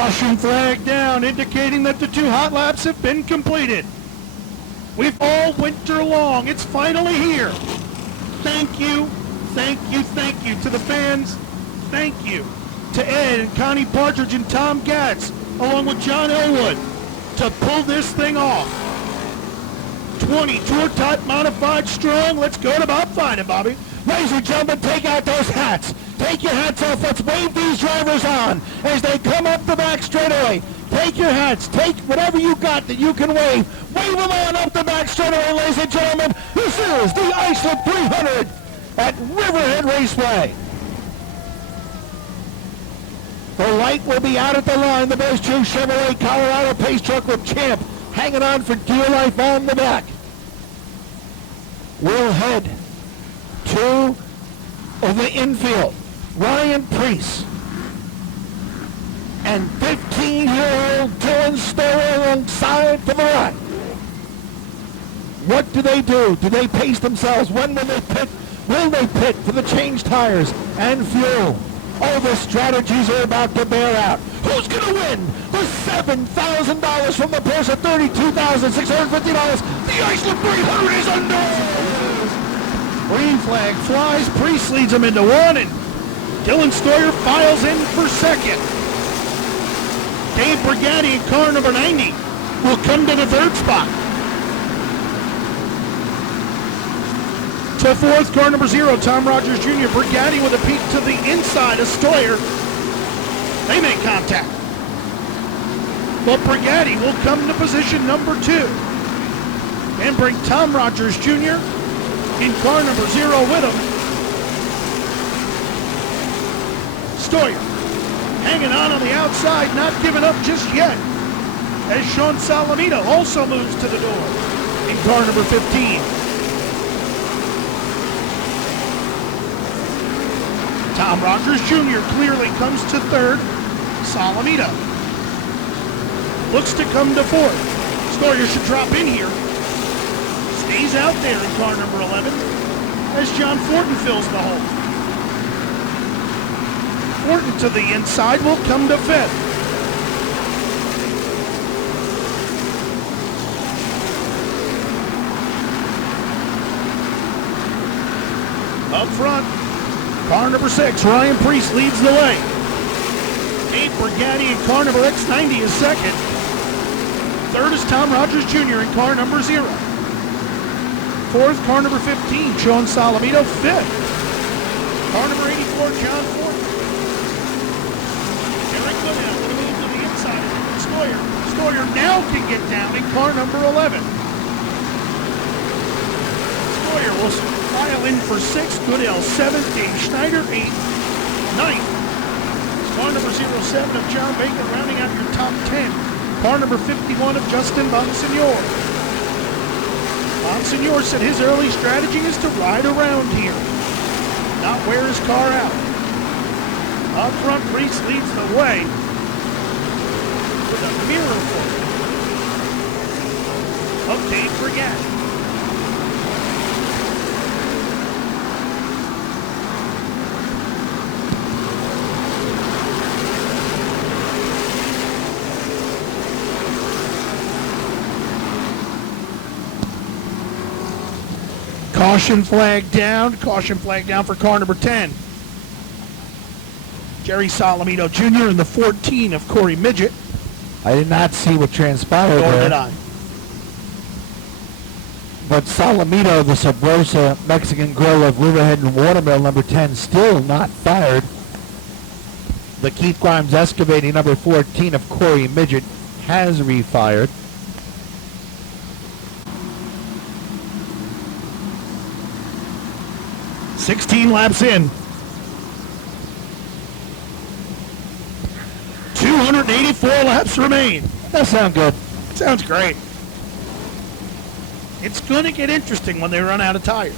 Caution flag down, indicating that the 2 hot laps have been completed. We've all winter long. It's finally here. Thank you, thank you, thank you to the fans. Thank you to Ed and Connie Partridge and Tom Gatz, along with John Elwood, to pull this thing off. 20 tour type modified strong. Let's go to Bob Finan, Bobby. Ladies and gentlemen, take out those hats. Take your hats off. Let's wave these drivers on as they come up the back straightaway. Take your hats. Take whatever you got that you can wave. Wave them on up the back straightaway, ladies and gentlemen. This is the Islip 300 at Riverhead Raceway. The light will be out at the line. The Bears 2 Chevrolet Colorado pace truck with Champ hanging on for dear life on the back. We'll head to the infield. Ryan Preece and 15-year-old Dylan Stower alongside to the right. What do they do? Do they pace themselves? When will they pit? Will they pit for the change tires and fuel? All the strategies are about to bear out. Who's going to win the $7,000 from the purse of $32,650? The Islip 300 is under. Green flag flies. Priest leads them into 1, and Dylan Stoyer files in for 2nd. Dave Brigatti in car number 90 will come to the 3rd spot. To 4th, car number 0, Tom Rogers Jr. Brigatti with a peek to the inside of Stoyer. They make contact. But Brigatti will come to position number 2 and bring Tom Rogers Jr. in car number 0 with him. Stoyer hanging on the outside, not giving up just yet, as Sean Salamito also moves to the door in car number 15. Tom Rogers Jr. clearly comes to 3rd. Salamito looks to come to 4th. Stoyer should drop in here. Stays out there in car number 11 as John Fortin fills the hole. Fortin to the inside will come to 5th. Up front, car number 6, Ryan Preece leads the way. Dave Brigatti in car number X90 is 2nd. 3rd is Tom Rogers Jr. in car number 0. 4th, car number 15, Sean Salamito. 5th, car number 84, John Fortin. Eric Liddell will move to the inside. Stoyer. Stoyer now can get down in car number 11. Stoyer will file in for 6th, Goodell 7th, Dave Schneider 8th, 9th. Car number 07 of John Bacon rounding out your top 10. Car number 51 of Justin Bonsignor. Bonsignor said his early strategy is to ride around here, not wear his car out. Up front, Preece leads the way with a mirror full of Dave Brigatti. Caution flag down for car number 10. Jerry Salamito Jr. and the 14 of Corey Midget. I did not see what transpired Nor there. did I. But Salamito, the Sabrosa Mexican Grill of Riverhead and Watermill, number 10, still not fired. The Keith Grimes Excavating, number 14 of Corey Midget, has refired. $16 laps in. 284 laps remain. That sounds good. Sounds great. It's going to get interesting when they run out of tires.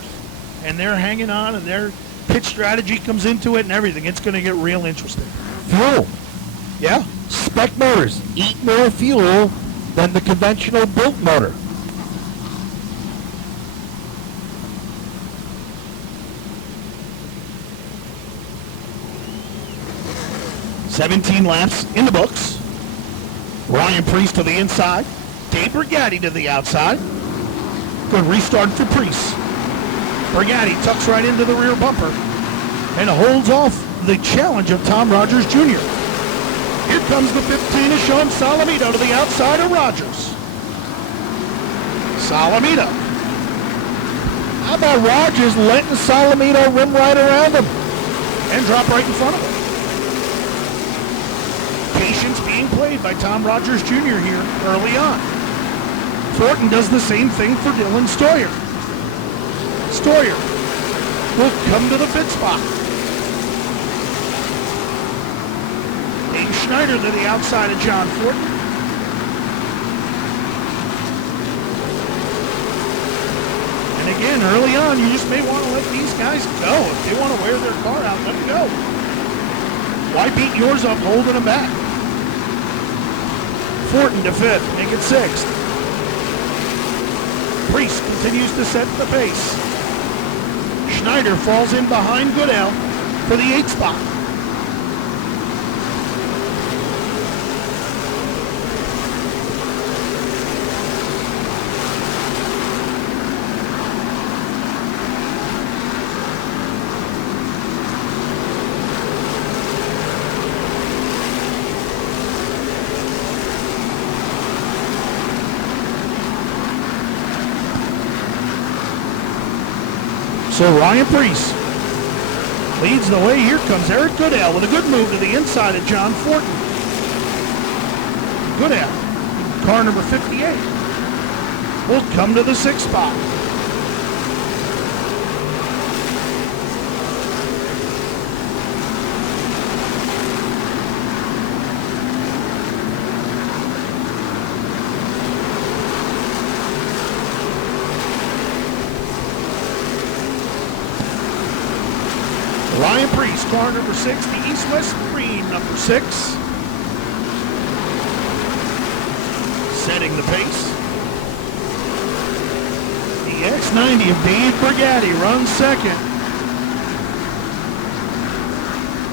And they're hanging on and their pit strategy comes into it and everything. It's going to get real interesting. Fuel. Yeah. Spec motors eat more fuel than the conventional built motor. $17 laps in the books. Ryan Priest to the inside. Dave Brigatti to the outside. Good restart for Priest. Brigatti tucks right into the rear bumper and holds off the challenge of Tom Rogers Jr. Here comes the 15 of Sean Salamito to the outside of Rogers. Salamito. How about Rogers letting Salamito rim right around him? And drop right in front of him. Patience being played by Tom Rogers Jr. here early on. Thornton does the same thing for Dylan Stoyer. Stoyer will come to the pit spot. Dave Schneider to the outside of John Thornton. And again, early on, you just may want to let these guys go. If they want to wear their car out, let them go. Why beat yours up holding them back? Thornton to fifth, make it sixth. Priest continues to set the pace. Schneider falls in behind Goodell for the 8th spot. So Ryan Priest leads the way. Here comes Eric Goodell with a good move to the inside of John Thornton. Goodell, car number 58, will come to the 6th spot. Ryan Priest, car number 6, the East-West Green, number 6. Setting the pace. The X90 of Dave Brigatti runs second.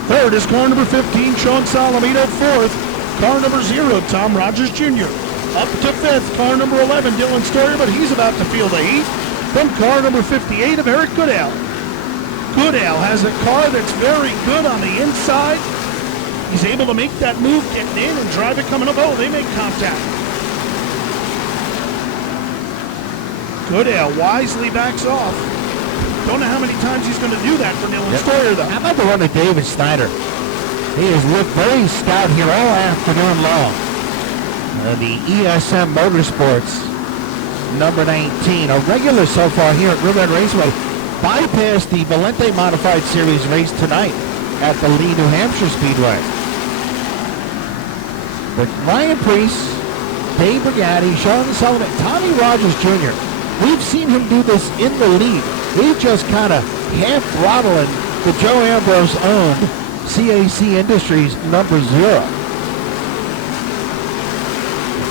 Third is car number 15, Sean Salamito. Fourth, car number 0, Tom Rogers Jr. Up to fifth, car number 11, Dylan Stoyer, but he's about to feel the heat from car number 58 of Eric Goodell. Goodell has a car that's very good on the inside. He's able to make that move, getting in and drive it coming up. Oh, they make contact. Goodell wisely backs off. Don't know how many times he's going to do that for Dylan Stoyer, though. How about the one of David Snyder? He has looked very stout here all afternoon long. The ESM Motorsports, number 19, a regular so far here at Riverhead Raceway. Bypassed the Valente Modified Series race tonight at the Lee, New Hampshire Speedway. But Ryan Priest, Dave Brigatti, Sean Sullivan, Tommy Rogers Jr., we've seen him do this in the lead. We've just kind of half-throttling the Joe Ambrose-owned CAC Industries number 0.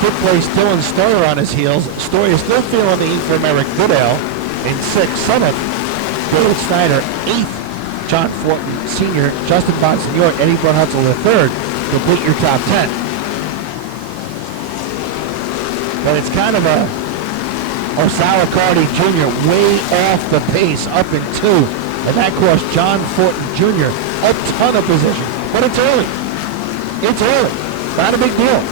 Fifth place Dylan Stoyer on his heels. Stoyer still feeling the heat from Eric Goodell in 6th. 7th, David Snyder. 8th, John Thornton Sr., Justin Bonsignor, Eddie Brunhutzel III. Complete your top 10. But it's kind of a Osawa Cardi Jr. way off the pace, up in 2. And that cost John Thornton Jr. a ton of position. But it's early. It's early. Not a big deal.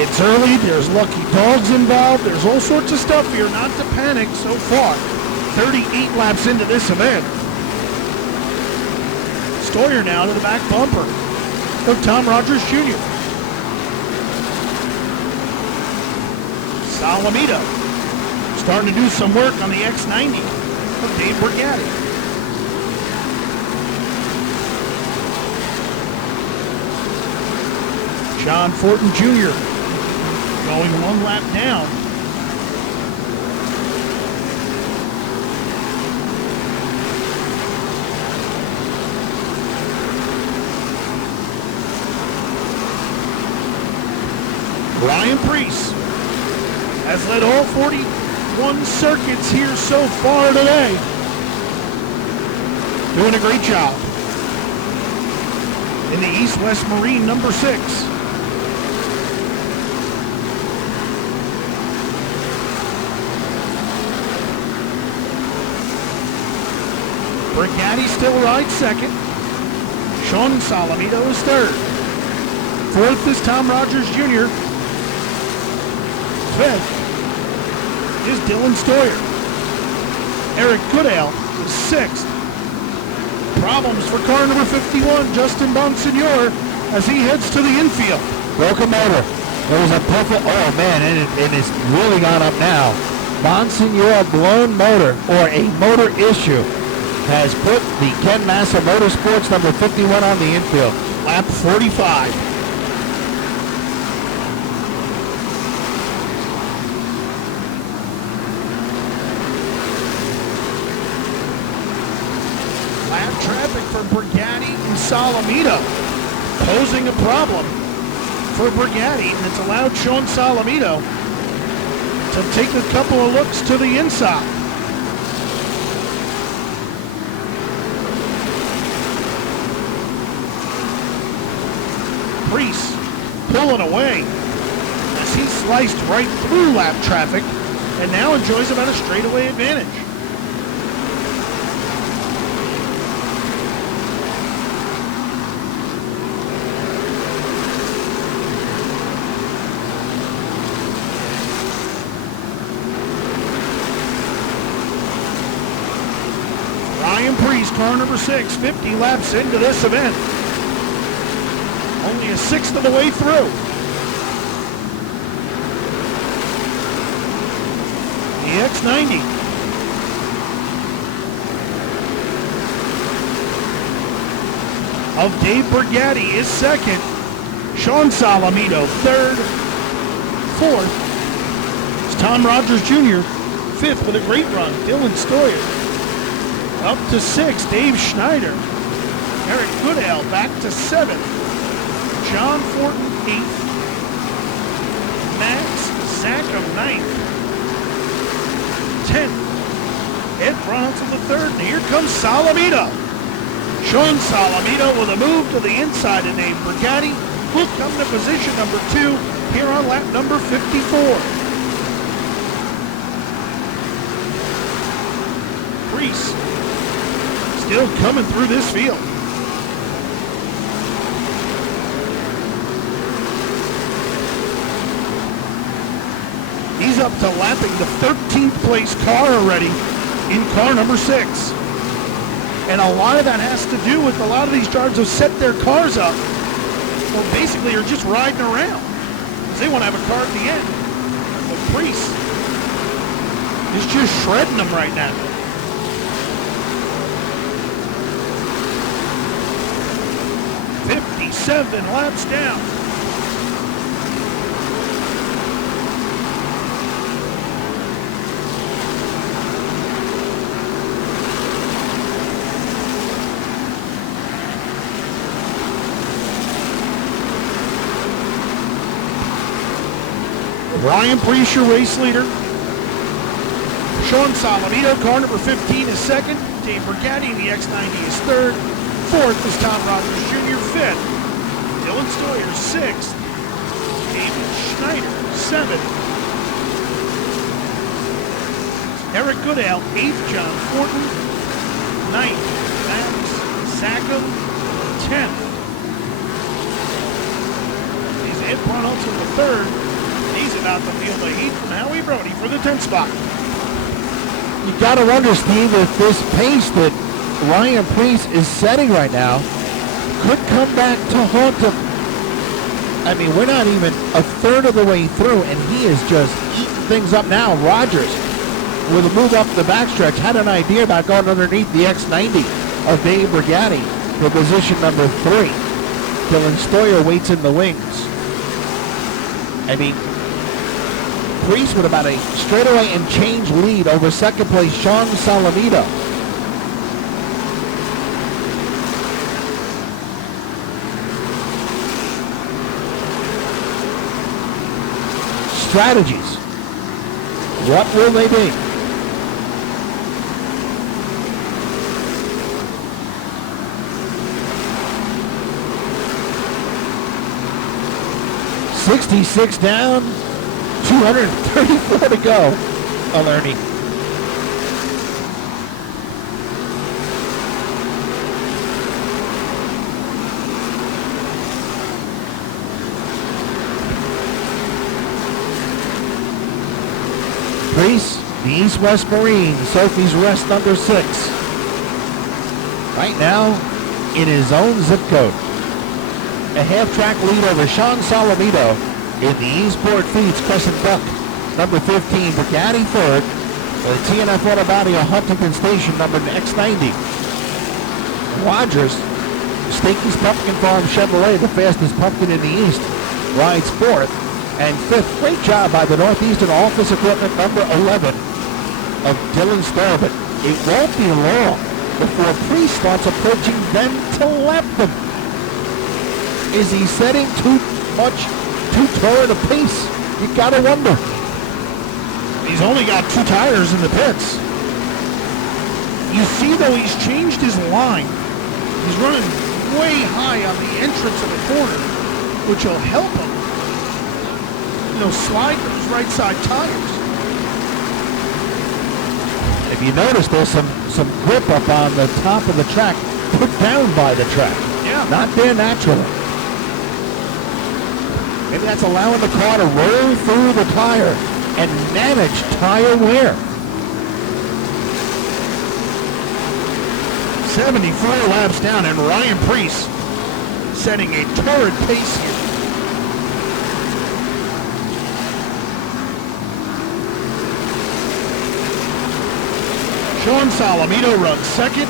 It's early, there's lucky dogs involved, there's all sorts of stuff here, not to panic so far. 38 laps into this event. Stoyer now to the back bumper of Tom Rogers Jr. Salamito starting to do some work on the X90 of Dave Brigatti. John Thornton Jr. going 1 lap down. Ryan Priest has led all 41 circuits here so far today. Doing a great job. in the East-West Marine number 6. Brigatti still rides second. Sean Salamito is third. Fourth is Tom Rogers Jr. Fifth is Dylan Stoyer. Eric Goodale is sixth. Problems for car number 51, Justin Bonsignor, as he heads to the infield. Broken motor. There was a perfect, oh man, and it's really gone up now. Bonsignor blown motor, or a motor issue, has put the Ken Massa Motorsports number 51 on the infield. Lap 45. Lap traffic for Brigatti and Salamito, posing a problem for Brigatti, and it's allowed Sean Salamito to take a couple of looks to the inside. Priest pulling away as he sliced right through lap traffic and now enjoys about a straightaway advantage. Ryan Priest, car number 6, 50 laps into this event. Only a sixth of the way through. The X90. Of Dave Brigatti is second. Sean Salamito third. Fourth is Tom Rogers Jr. Fifth with a great run, Dylan Stoyer. Up to sixth, Dave Schneider. Eric Goodale back to seventh. John Fortin, 8th. Max Zackham, 9th. 10th. Ed Bronson, the 3rd. And here comes Salamito. Sean Salamito with a move to the inside and named Brigatti will come to position number 2 here on lap number 54. Priest still coming through this field. He's up to lapping the 13th place car already in car number 6. And a lot of that has to do with a lot of these drivers have set their cars up, or basically are just riding around, because they want to have a car at the end. But Priest is just shredding them right now. "57 laps down. Ryan Priest, your race leader. Sean Salamito, car number 15, is second. Dave Brigatti, the X90, is third. Fourth is Tom Rogers Jr., fifth. Dylan Stoyer, sixth. David Schneider, seventh. Eric Goodale, eighth. John Fortin, ninth. Max Zackham, 10th. He's Ed Bronson, the third. He's about to feel the heat from Howie Brody for the 10th spot. You got to wonder, Steve, if this pace that Ryan Priest is setting right now could come back to haunt him. I mean, we're not even a third of the way through, and he is just eating things up now. Rogers, with a move up the backstretch, had an idea about going underneath the X90 of Dave Brigatti for position number 3. Dylan Stoyer waits in the wings. I mean, Priest with about a straightaway and change lead over second place Sean Salamito. Strategies. What will they be? 66 down, 234 to go on Ernie. Priest, the East-West Marine, Sophie's Rest number 6. Right now, in his own zip code. A half-track lead over Sean Salamito in the Eastport Feeds Crescent Buck, number 15, Bugatti third, the TNF Auto Body of Huntington Station, number X90. Rogers, Stakey's Pumpkin Farm Chevrolet, the fastest pumpkin in the East, rides fourth. And fifth, great job by the Northeastern Office Equipment number 11 of Dylan Starbutt. It won't be long before Priest starts approaching them to lap them. Is he setting too torrid a pace? You gotta wonder. He's only got 2 tires in the pits. You see, though, he's changed his line. He's running way high on the entrance of the corner, which will help him, slide those right side tires. If you notice, there's some grip up on the top of the track, put down by the track. Yeah. Not there naturally. Maybe that's allowing the car to roll through the tire and manage tire wear. 74 laps down, and Ryan Priest setting a torrid pace here. Sean Salamito runs second.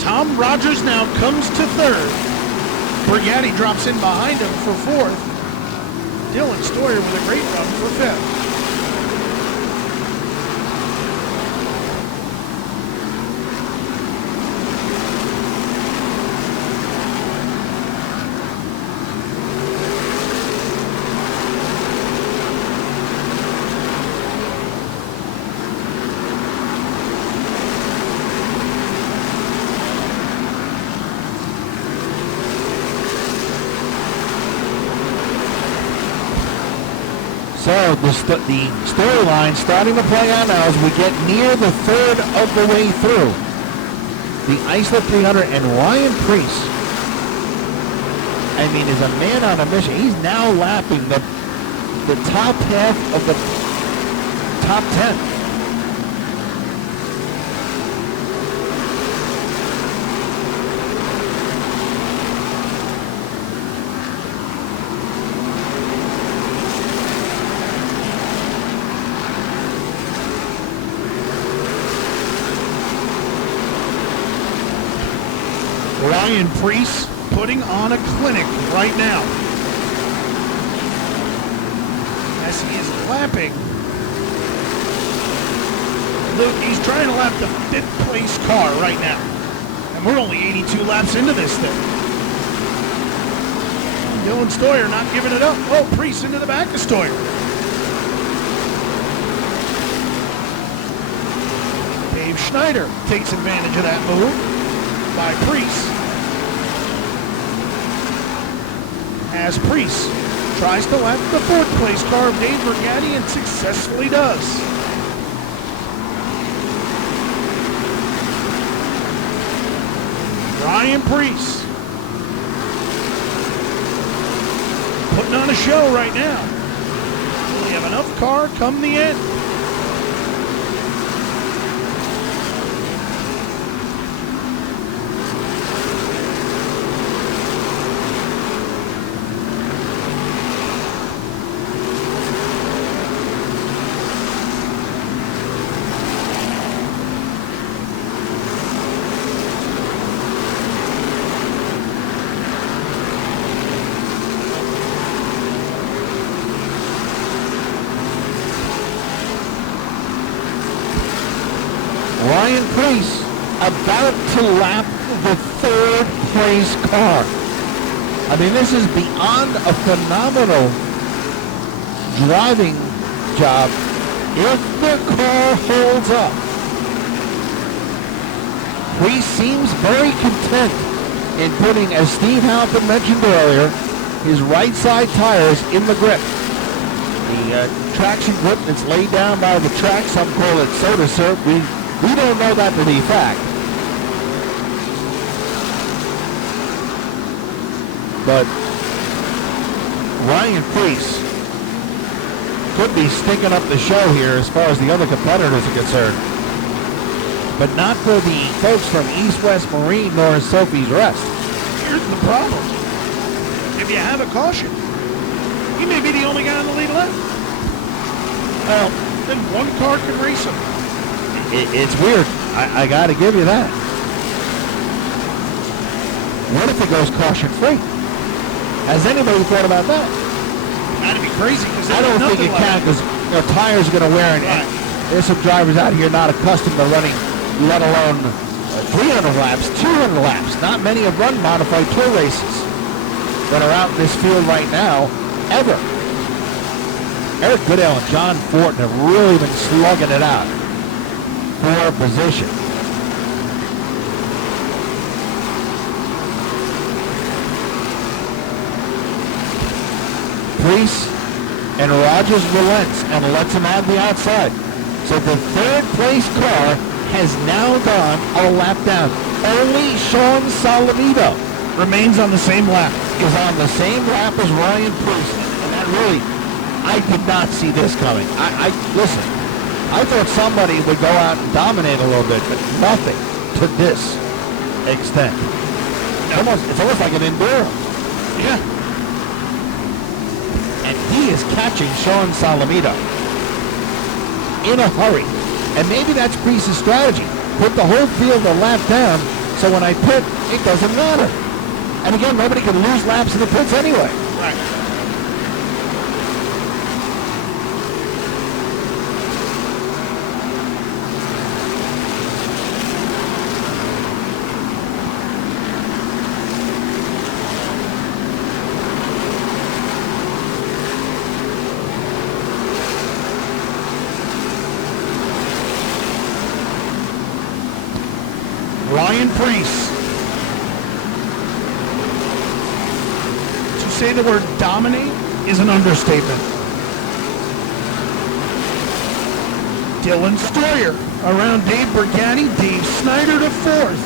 Tom Rogers now comes to third. Brigatti drops in behind him for fourth. Dylan Stoyer with a great run for fifth. So the storyline starting to play out now as we get near the third of the way through. The Islip 300 and Ryan Priest, I mean, is a man on a mission. He's now lapping the top half of the top 10. Ryan Priest putting on a clinic right now as he is lapping. Luke, he's trying to lap the 5th place car right now, and we're only 82 laps into this thing. Dylan Stoyer not giving it up. Oh, Priest into the back of Stoyer. Dave Schneider takes advantage of that move by Priest. As Priest tries to lap the 4th place car of Dave Brigatti and successfully does. Ryan Priest putting on a show right now. We have enough car come the end. Ryan Priest about to lap the 3rd place car. I mean, this is beyond a phenomenal driving job if the car holds up. Priest seems very content in putting, as Steve Halpin mentioned earlier, his right side tires in the grip. The traction grip that's laid down by the track, some call it soda syrup. We don't know that to be fact. But Ryan Preece could be stinking up the show here as far as the other competitors are concerned. But not for the folks from East West Marine nor Sophie's Rest. Here's the problem. If you have a caution, he may be the only guy on the lead left. Well, then one car can race him. It's weird. I got to give you that. What if it goes caution-free? Has anybody thought about that? That'd be crazy. I don't think it can because tires are going to wear and there's some drivers out here not accustomed to running, let alone 300 laps, 200 laps. Not many have run modified tour races that are out in this field right now, ever. Eric Goodale and John Fortin have really been slugging it out for position. Preece and Rogers relents and lets him out the outside. So the third place car has now gone a lap down. Only Sean Salamito remains on the same lap. Is on the same lap as Ryan Preece. And that really, I did not see this coming. Listen, I thought somebody would go out and dominate a little bit, but nothing to this extent. No. It's almost like an enduro. Yeah. And he is catching Sean Salamito in a hurry. And maybe that's Preece's strategy. Put the whole field a lap down, so when I pit, it doesn't matter. And again, nobody can lose laps in the pits anyway. Right. Ryan Preece. To say the word dominate is an understatement. Dylan Stoyer around Dave Brigatti, Dave Snyder to fourth.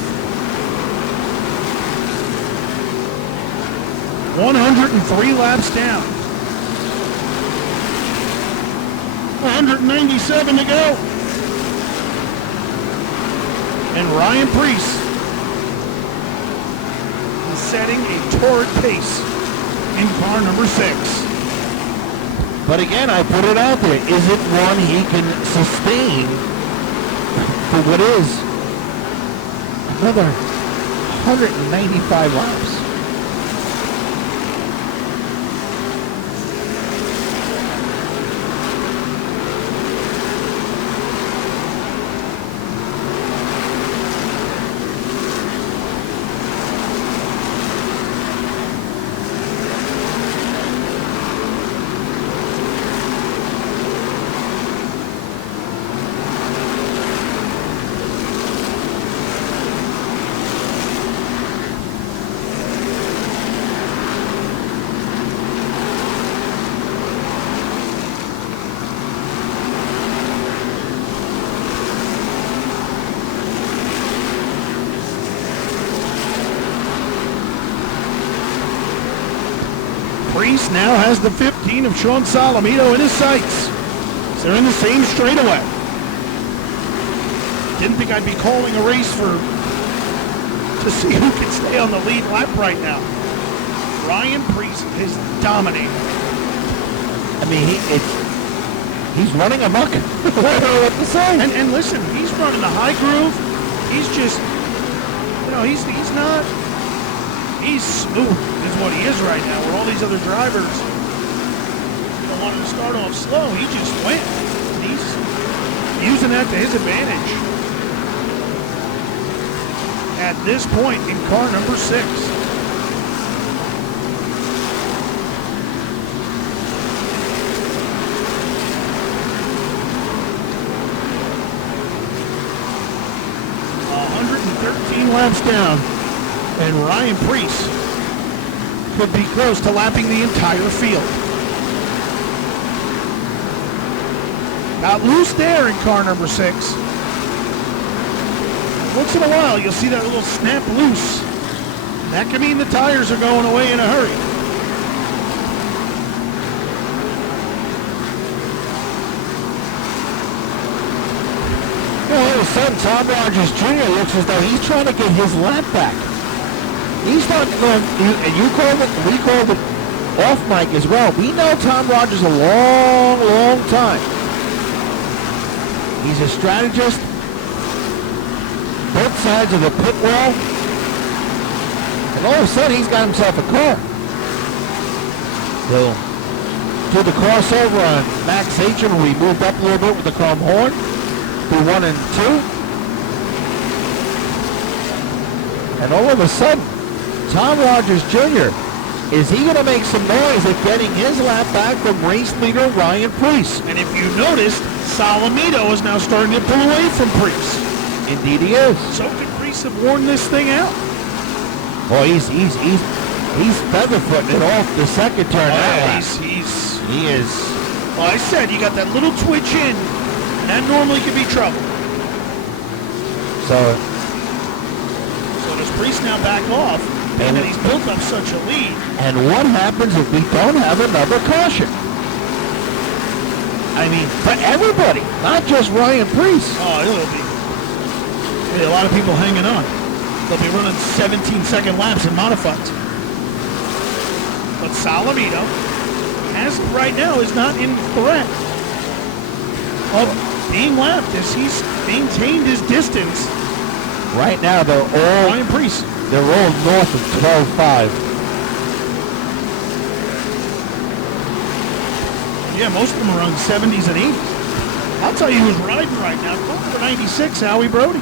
103 laps down. 197 to go. And Ryan Preece is setting a torrid pace in car number 6. But again, I put it out there. Is it one he can sustain for what is another 195 laps? Preece now has the 15 of Sean Salamito in his sights. So they're in the same straightaway. Didn't think I'd be calling a race to see who can stay on the lead lap right now. Ryan Preece is dominating. I mean, he's running amok. I don't know what to say. And listen, he's running a high groove. He's just, he's smooth is what he is right now, where all these other drivers wanted to start off slow. He just went. He's using that to his advantage at this point in car number 6. Laps down, and Ryan Preece could be close to lapping the entire field. Got loose there in car number 6. Once in a while, you'll see that little snap loose. That could mean the tires are going away in a hurry. All of a sudden, Tom Rogers Jr. looks as though he's trying to get his lap back. He's not going, and you called it, we called it off mic as well. We know Tom Rogers a long, long time. He's a strategist, both sides of the pit wall, and all of a sudden he's got himself a car. He'll do the crossover on Max Aitken, where he moved up a little bit with the chrome horn, through 1 and 2. And all of a sudden, Tom Rogers Jr., is he going to make some noise at getting his lap back from race leader Ryan Preece? And if you noticed, Salamito is now starting to pull away from Preece. Indeed he is. So could Preece have worn this thing out? Well, he's featherfooting it off the second turn. He is. Well, I said you got that little twitch in. That normally could be trouble. So does Preece now back off? And then he's built up such a lead. And what happens if we don't have another caution? I mean, for everybody, not just Ryan Preece. Oh, it'll be a lot of people hanging on. They'll be running 17-second laps in modifieds. But Salamito, as of right now, is not in threat of being lapped as he's maintained his distance. Right now, they're all Ryan Preece. They're all north of 12.5. Yeah, most of them are on 70s and 80s. I'll tell you who's riding right now. Number 96, Howie Brody.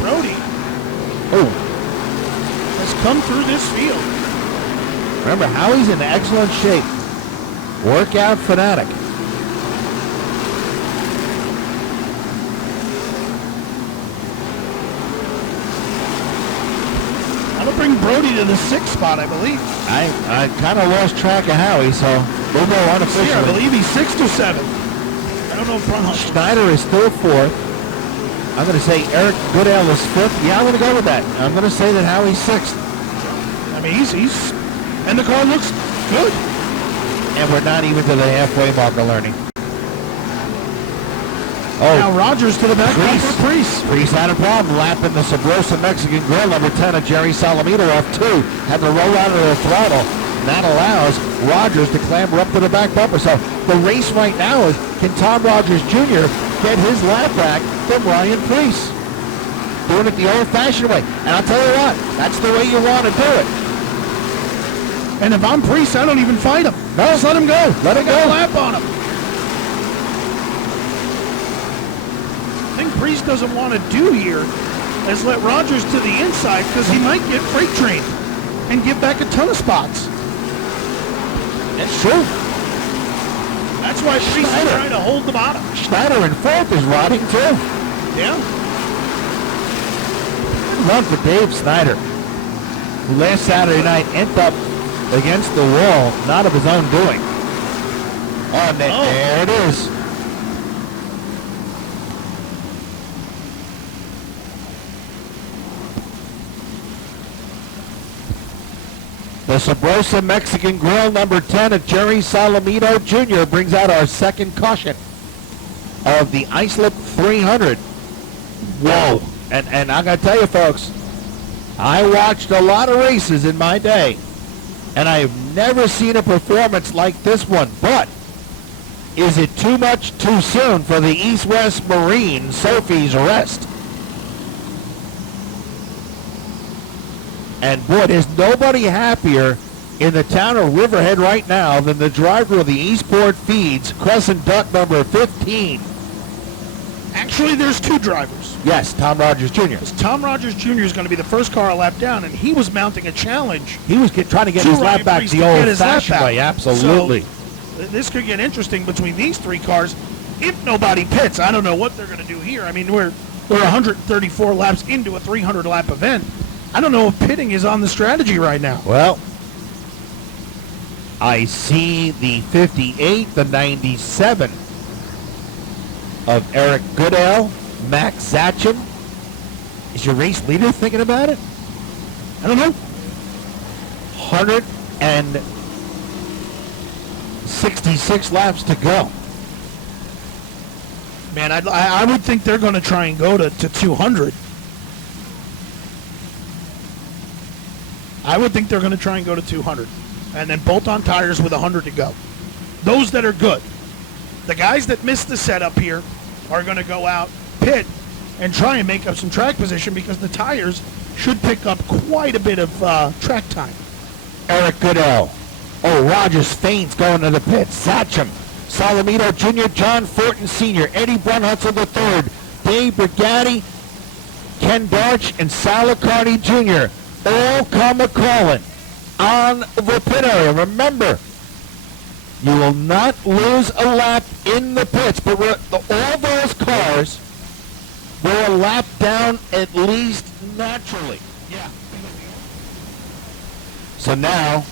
Brody has come through this field. Remember, Howie's in excellent shape. Workout fanatic. That'll bring Brody to the 6th spot, I believe. I kind of lost track of Howie, so we'll go unofficially. Yeah, I believe he's 6th or 7th. I don't know if front Hunt. Schneider is still 4th. I'm going to say Eric Goodale is 5th. Yeah, I'm going to go with that. I'm going to say that Howie's 6th. I mean, he's and the car looks good. And we're not even to the halfway mark of learning. Oh, now Rogers to the back for Preece. Preece had a problem lapping the Sabrosa Mexican Grill, number 10 of Jerry Salamito off 2. Had to roll out of the throttle. And that allows Rogers to clamber up to the back bumper. So the race right now is, can Tom Rogers Jr. get his lap back from Ryan Preece? Doing it the old-fashioned way. And I'll tell you what, that's the way you want to do it. And if I'm Preece, I don't even fight him. No, just let him go. Let him go. A lap on him. I think Preece doesn't want to do here is let Rogers to the inside because he might get freight trained and give back a ton of spots. That's true. That's why Preece is trying to hold the bottom. Schneider in 4th is riding too. Yeah. Run for Dave Snyder, who last Saturday night ended up against the wall, not of his own doing. Oh, there it is. The Sabrosa Mexican Grill, number 10 of Jerry Salamito Jr. brings out our second caution of the Islip 300. Whoa. And I got to tell you, folks, I watched a lot of races in my day, and I have never seen a performance like this one. But is it too much too soon for the East-West Marine Sophie's Rest? And boy, there's nobody happier in the town of Riverhead right now than the driver of the Eastport Feeds, Crescent Duck number 15. Actually, there's 2 drivers. Yes, Tom Rogers Jr. Tom Rogers Jr. is going to be the first car a lap down, and he was mounting a challenge. He was trying to get his lap back the old-fashioned way, absolutely. So, this could get interesting between these 3 cars if nobody pits. I don't know what they're going to do here. I mean, we're We're 134 laps into a 300-lap event. I don't know if pitting is on the strategy right now. Well, I see the 58, the 97 of Eric Goodell, Max Zatcham. Is your race leader thinking about it? I don't know. 166 laps to go. Man, I would think they're going to try and go to 200. I would think they're going to try and go to 200. And then bolt on tires with 100 to go. Those that are good. The guys that missed the setup here are going to go out, pit, and try and make up some track position because the tires should pick up quite a bit of track time. Eric Goodell. Oh, Rogers feints going to the pit. Satcham, Salamito Jr., John Fortin Sr., Eddie Brunhutzel III, Dave Brigatti, Ken Darch, and Sal Carney Jr. all come a-calling on the pit area. Remember, you will not lose a lap in the pits, but all those cars will lap down at least naturally. Yeah. So now,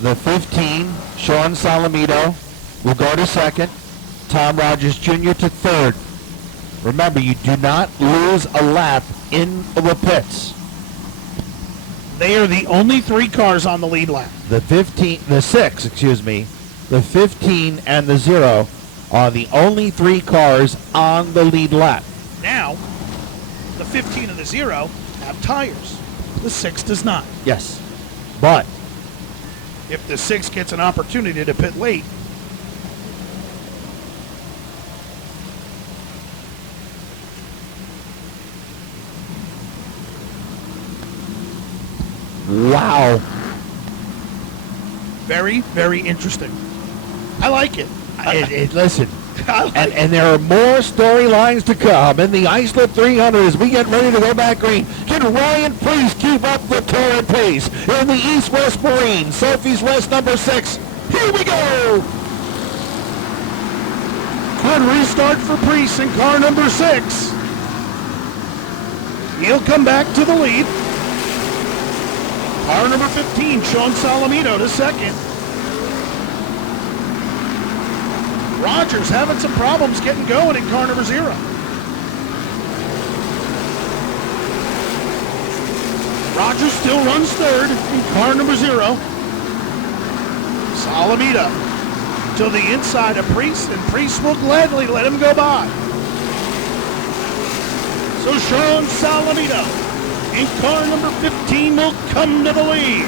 the 15, Sean Salamito, will go to second. Tom Rogers Jr. to third. Remember, you do not lose a lap in the pits. They are the only three cars on the lead lap. The 15 and the 0 are the only three cars on the lead lap. Now, the 15 and the 0 have tires. The 6 does not. Yes, but If the 6 gets an opportunity to pit late, wow. very, very interesting. I like it. Listen, I like it. and there are more storylines to come in the Islip 300 as we get ready to go back green. Can Ryan Priest keep up the torrid pace in the East-West Marine? Sophie's West number 6. Here we go! Good restart for Priest in car number 6. He'll come back to the lead. Car number 15, Sean Salamito to second. Rogers having some problems getting going in car number 0. Rogers still runs third in car number 0. Salamito to the inside of Priest, and Priest will gladly let him go by. So Sean Salamito in car number 15 will come to the lead.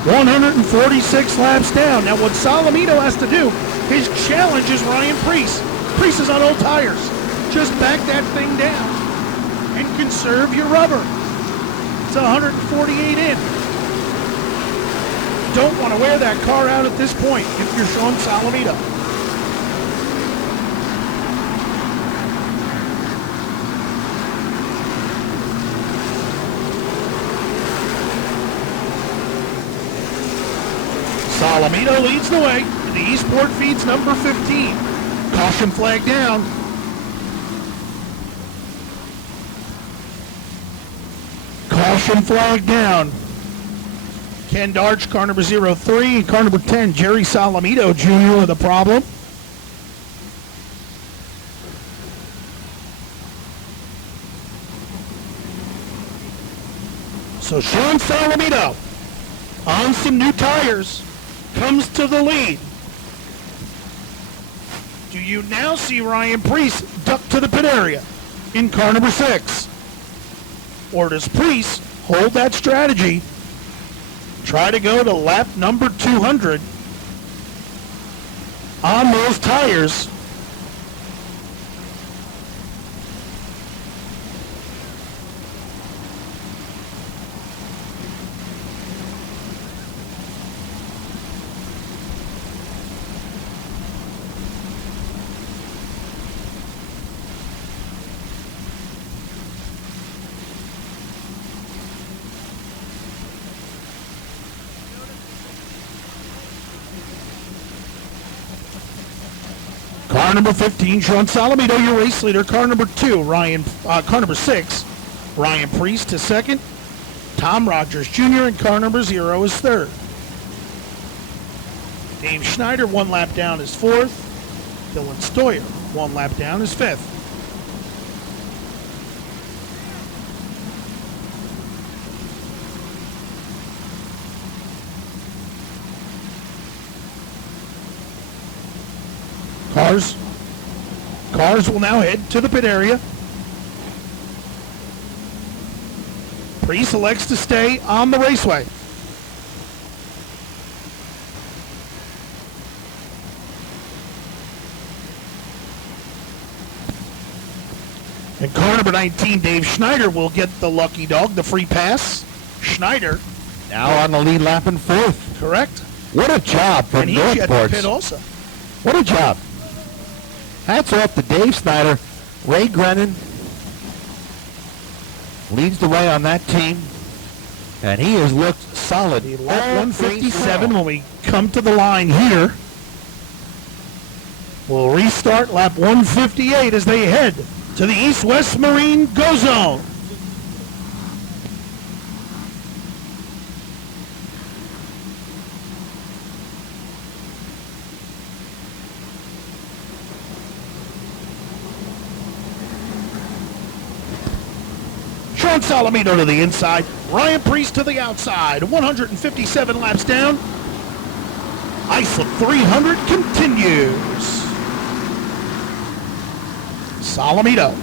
$146 laps down. Now what Salamito has to do, his challenge is Ryan Priest. Priest is on old tires. Just back that thing down and conserve your rubber. It's 148 in. Don't want to wear that car out at this point if you're Sean Salamito. Salamito leads the way in the Eastport feeds number 15. Caution flag down. Caution flag down. Ken Darch, car number 03, car number 10, Jerry Salamito Jr. with a problem. So Sean Salamito on some new tires comes to the lead. Do you now see Ryan Priest duck to the pit area in car number 6? Or does Priest hold that strategy, try to go to lap number 200 on those tires? Car number 15, Sean Salamito, your race leader. Car number 2, car number 6, Ryan Priest is second. Tom Rogers Jr. and car number 0 is third. Dave Schneider, 1 lap down, is fourth. Dylan Stoyer, 1 lap down, is fifth. Cars will now head to the pit area. Priest elects to stay on the raceway. And car number 19, Dave Schneider, will get the lucky dog, the free pass. Schneider Now on the lead lap in fourth. correct. What a job from And he's yet to Northport's. pit also. What a job. Hats off to Dave Snyder. Ray Grennan leads the way on that team, and he has looked solid. Lap all 157 race when we come to the line here. We'll restart lap 158 as they head to the East-West Marine Go Zone. Sean Salamito to the inside, Ryan Priest to the outside, 157 laps down. Islip 300 continues. Salamito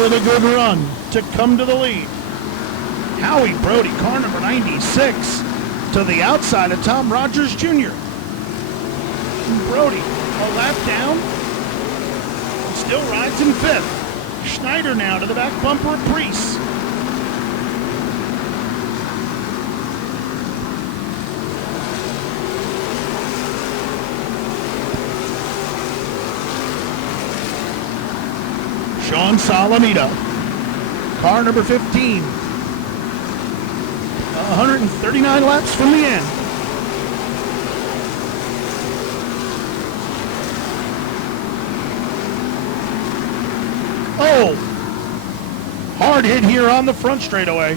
with a good run to come to the lead. Howie Brody, car number 96, to the outside of Tom Rogers Jr. Brody, a lap down, still rides in fifth. Schneider now to the back bumper of Priest. Sean Salamito, car number 15, 139 laps from the end. Oh, hard hit here on the front straightaway.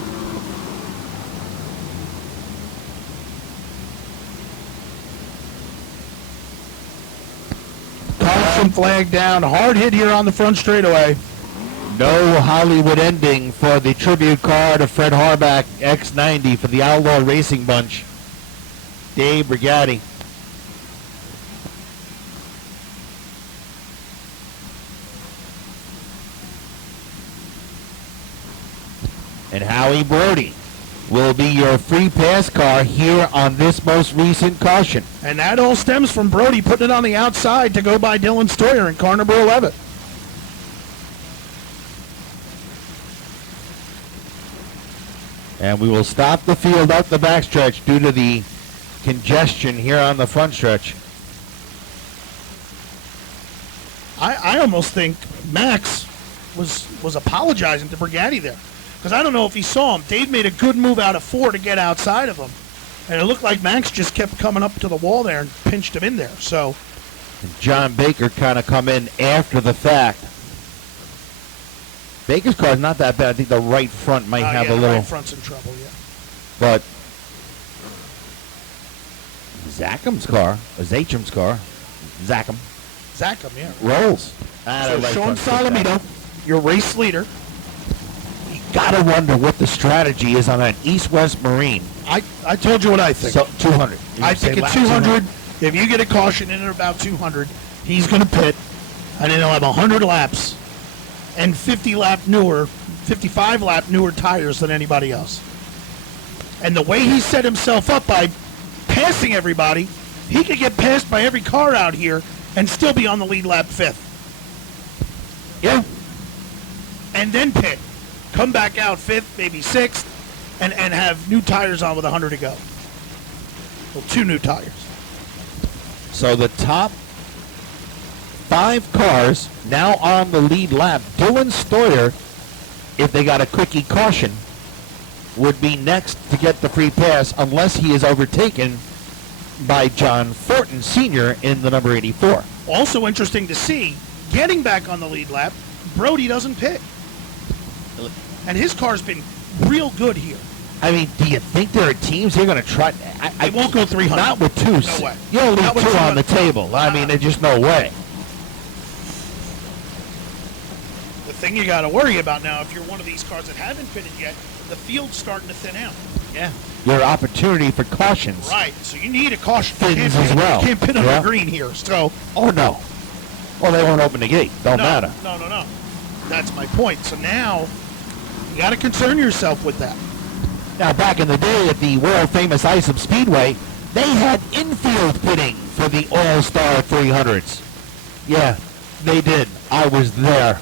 Caution flag down, hard hit here on the front straightaway. No Hollywood ending for the tribute car to Fred Harback, X90 for the Outlaw Racing Bunch. Dave Brigatti. And Howie Brody will be your free pass car here on this most recent caution. And that all stems from Brody putting it on the outside to go by Dylan Stoyer in car number 11. And we will stop the field up the backstretch due to the congestion here on the front stretch. I almost think Max was apologizing to Brigatti there. Because I don't know if he saw him. Dave made a good move out of 4 to get outside of him. And it looked like Max just kept coming up to the wall there and pinched him in there. So And John Baker kind of come in after the fact. Baker's car is not that bad. I think the right front might have a the little. right front's in trouble, yeah. But Zackham's car, Zackham, yeah. rolls. So Sean Salamito, your race leader. You gotta wonder what the strategy is on that East-West Marine. I told you what I think. So 200. I think at 200, if you get a caution in at about 200, he's going to pit, and then he'll have 100 laps and 55 lap newer tires than anybody else. And the way he set himself up by passing everybody, he could get passed by every car out here and still be on the lead lap 5th. Yeah. And then pit. Come back out 5th, maybe 6th, and have new tires on with 100 to go. Well, 2 new tires. So the top 5 cars now on the lead lap. Dylan Stoyer, if they got a quickie caution, would be next to get the free pass unless he is overtaken by John Fortin Sr. in the number 84. Also interesting to see, getting back on the lead lap, Brody doesn't pit. And his car's been real good here. I mean, do you think there are teams they're going to try? I won't go 300. Not with two. No way. You'll leave Not with two on 200. the table. I mean, there's just no way. The thing you got to worry about now, if you're one of these cars that haven't pitted yet, the field's starting to thin out. Yeah. Your opportunity for cautions. Right. So you need a caution. Thins as well. You can't pit on Yeah. the green here. So. Oh, no. Well, they won't open the gate. Don't matter. No. That's my point. So now, you got to concern yourself with that. Now, back in the day at the world-famous Islip Speedway, they had infield pitting for the All-Star 300s. Yeah, they did. I was there.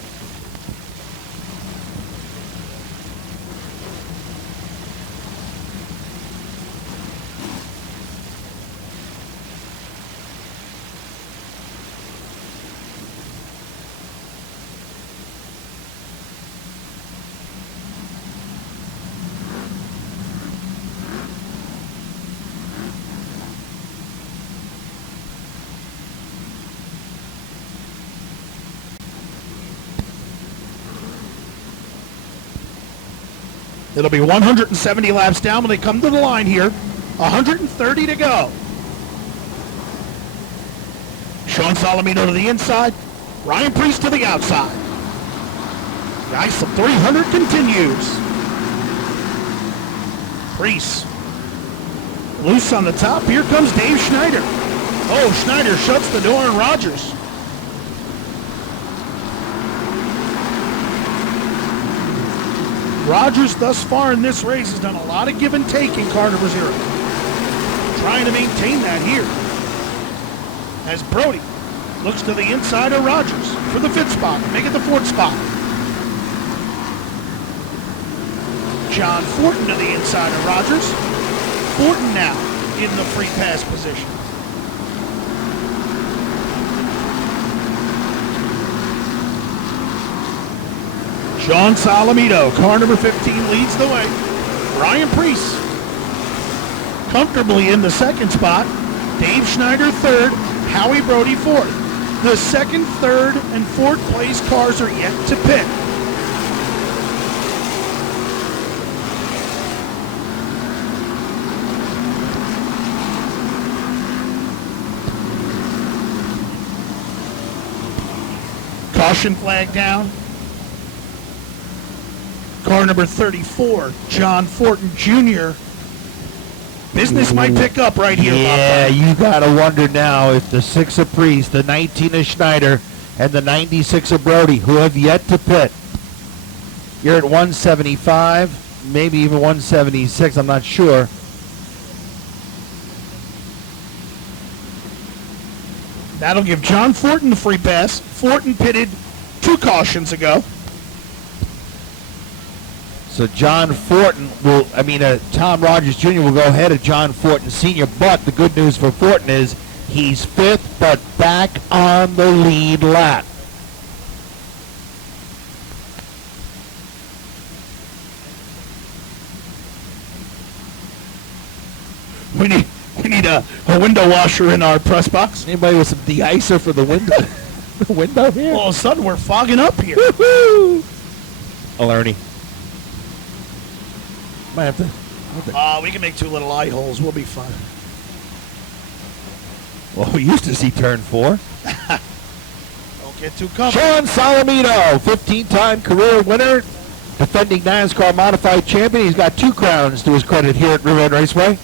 It'll be 170 laps down when they come to the line here. 130 to go. Sean Solomino to the inside. Ryan Priest to the outside. The Islip 300 continues. Priest loose on the top. Here comes Dave Schneider. Oh, Schneider shuts the door on Rogers. Rogers thus far in this race has done a lot of give and take in car number 0. Trying to maintain that here. As Brody looks to the inside of Rogers for the 5th spot, make it the 4th spot. John Fortin to the inside of Rogers. Fortin now in the free pass position. Sean Solomito, car number 15, leads the way. Ryan Priest comfortably in the 2nd spot. Dave Schneider 3rd, Howie Brody 4th. The 2nd, 3rd, and 4th place cars are yet to pit. Caution flag down. Car number 34, John Fortin Jr. Business might pick up right here. Yeah, you got to wonder now if the 6 of Priest, the 19 of Schneider, and the 96 of Brody, who have yet to pit. You're at 175, maybe even 176, I'm not sure. That'll give John Fortin the free pass. Fortin pitted 2 cautions ago. So John Fortin will, Tom Rogers Jr. will go ahead of John Fortin Sr., but the good news for Fortin is he's 5th, but back on the lead lap. We need a window washer in our press box. Anybody with some de-icer for the window? The window here? All of a sudden, we're fogging up here. Woo-hoo! Oh, Ernie. Might have to. We can make 2 little eye holes. We'll be fine. Well, we used to see turn 4. Don't get too comfortable. Sean Solomito, 15-time career winner, defending NASCAR modified champion. He's got 2 crowns to his credit here at Riverhead Raceway.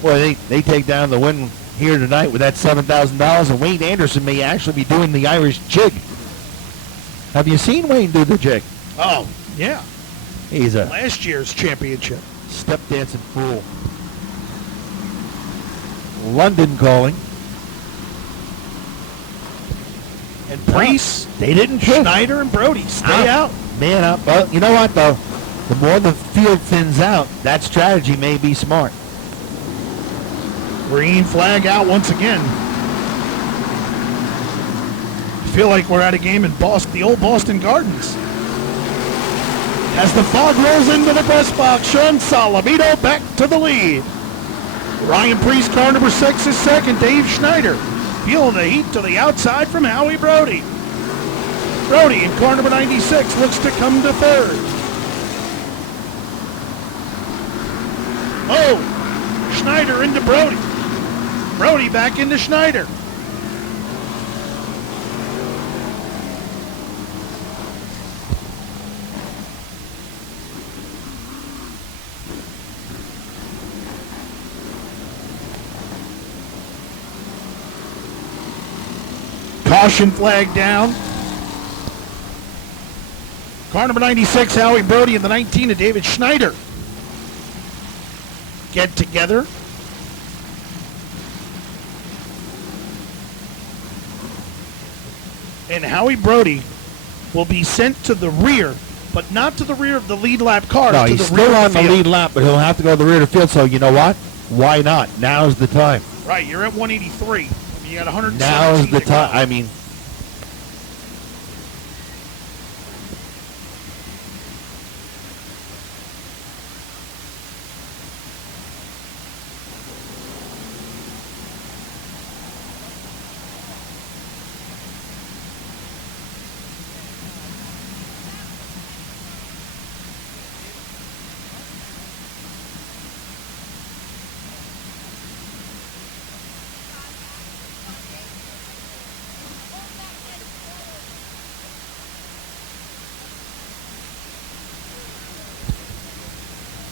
Boy, they take down the win here tonight with that $7,000, and Wayne Anderson may actually be doing the Irish jig. Have you seen Wayne do the jig? Oh, yeah. He's a Last year's championship. step dancing fool. London calling. And Priest, They didn't pit. Schneider, and Brody stay out. Man up. Well, you know what, though? The more the field thins out, that strategy may be smart. Green flag out once again. I feel like we're at a game in Boston, the old Boston Gardens. As the fog rolls into the press box, Sean Salamito back to the lead. Ryan Priest, car number 6, is second. Dave Schneider feeling the heat to the outside from Howie Brody. Brody in car number 96 looks to come to third. Oh, Schneider into Brody. Brody back into Schneider. Caution flag down. Car number 96, Howie Brody, and the 19 of David Schneider get together. And Howie Brody will be sent to the rear, but not to the rear of the lead lap car. No, to he's the rear still of on the field. lead lap, but he'll have to go to the rear of the field. So you know what? Why not? Now's the time. Right, you're at 183. You got 117 Now's the to time. go. I mean,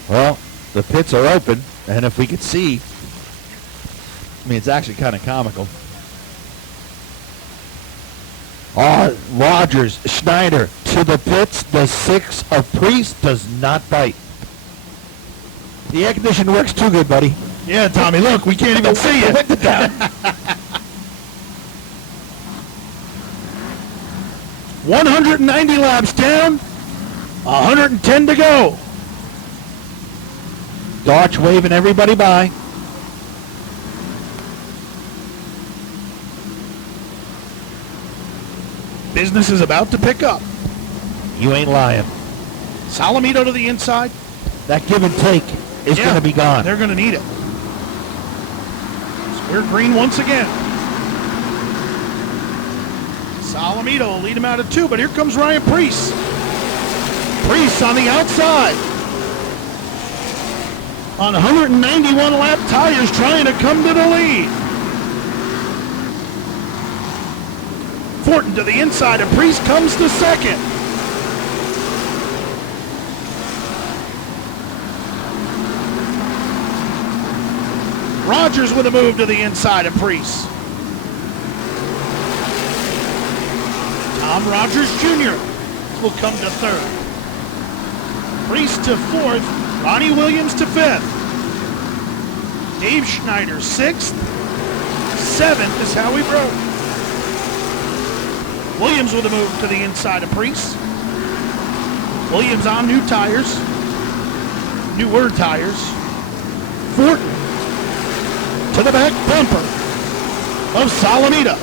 well, the pits are open, and if we could see, I mean, it's actually kind of comical. Rogers, Schneider to the pits. The 6 of Priest does not bite. The air conditioning works too good, buddy. Yeah, Tommy, look, we can't even see it. Wind it down. 190 laps down, 110 to go. Dodge waving everybody by. Business is about to pick up. You ain't lying. Salamito to the inside. That give and take is going to be gone. They're going to need it. So we're green once again. Salamito will lead him out of 2, but here comes Ryan Priest. Priest on the outside. On 191 lap tires, trying to come to the lead. Fortin to the inside, and Priest comes to second. Rogers with a move to the inside of Priest. Tom Rogers Jr. will come to third. Priest to fourth. Ronnie Williams to fifth. Dave Schneider 6th. 7th is Howie Brody. Williams with a move to the inside of Priest. Williams on new tires. Newer tires. Fortin to the back bumper of Salamito.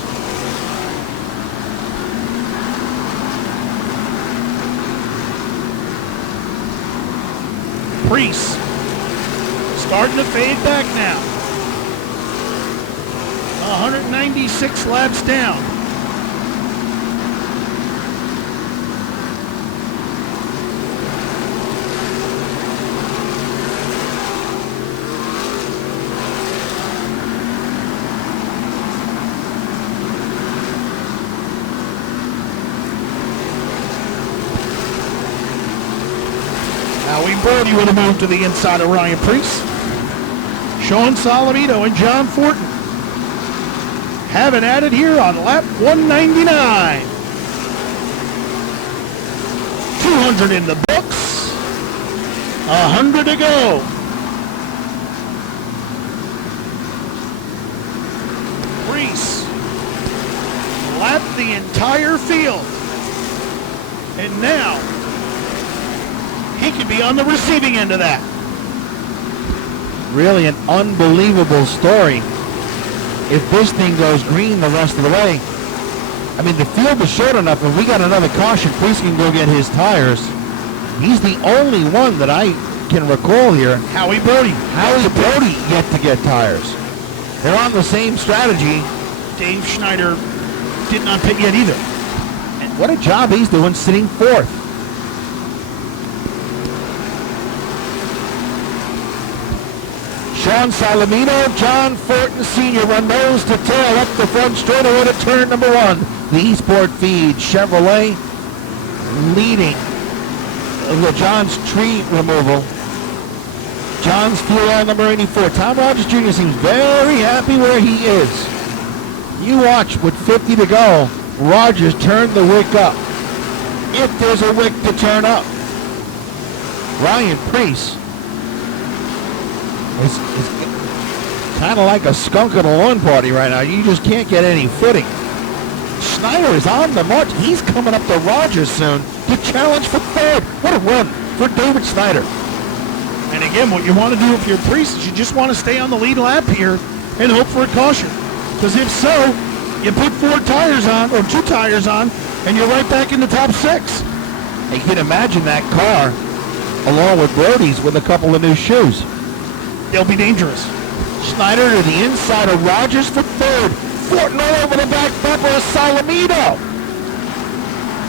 Priest starting to fade back now. 196 laps down. Howie Brody with a move to the inside of Ryan Priest. Sean Salamito and John Fortin having at it here on lap 199. 200 in the books. 100 to go. Priest lapped the entire field. And now he could be on the receiving end of that. Really an unbelievable story. If this thing goes green the rest of the way, I mean, the field is short enough. If we got another caution, Priest can go get his tires. He's the only one that I can recall here. Howie Brody. Howie Brody yet to get tires. They're on the same strategy. Dave Schneider did not pit yet either. And what a job he's doing sitting fourth. Sean Salamino, John Fortin Sr. run nose to tail up the front straightaway to turn number one. The Eastport feed Chevrolet leading the John's tree removal. John's fuel line number 84. Tom Rogers Jr. seems very happy where he is. You watch with 50 to go. Rogers turned the wick up. If there's a wick to turn up. Ryan Preece is kind of like a skunk at a lawn party right now. You just can't get any footing. Schneider is on the march. He's coming up to Rogers soon to challenge for third. What a run for David Schneider. And again, what you want to do if you're Preece is you just want to stay on the lead lap here and hope for a caution. Because if so, you put 4 tires on, or 2 tires on, and you're right back in the top 6. You can imagine that car, along with Brody's, with a couple of new shoes. They'll be dangerous. Schneider to the inside of Rogers for third. Fortin all over the back bumper of Salamino.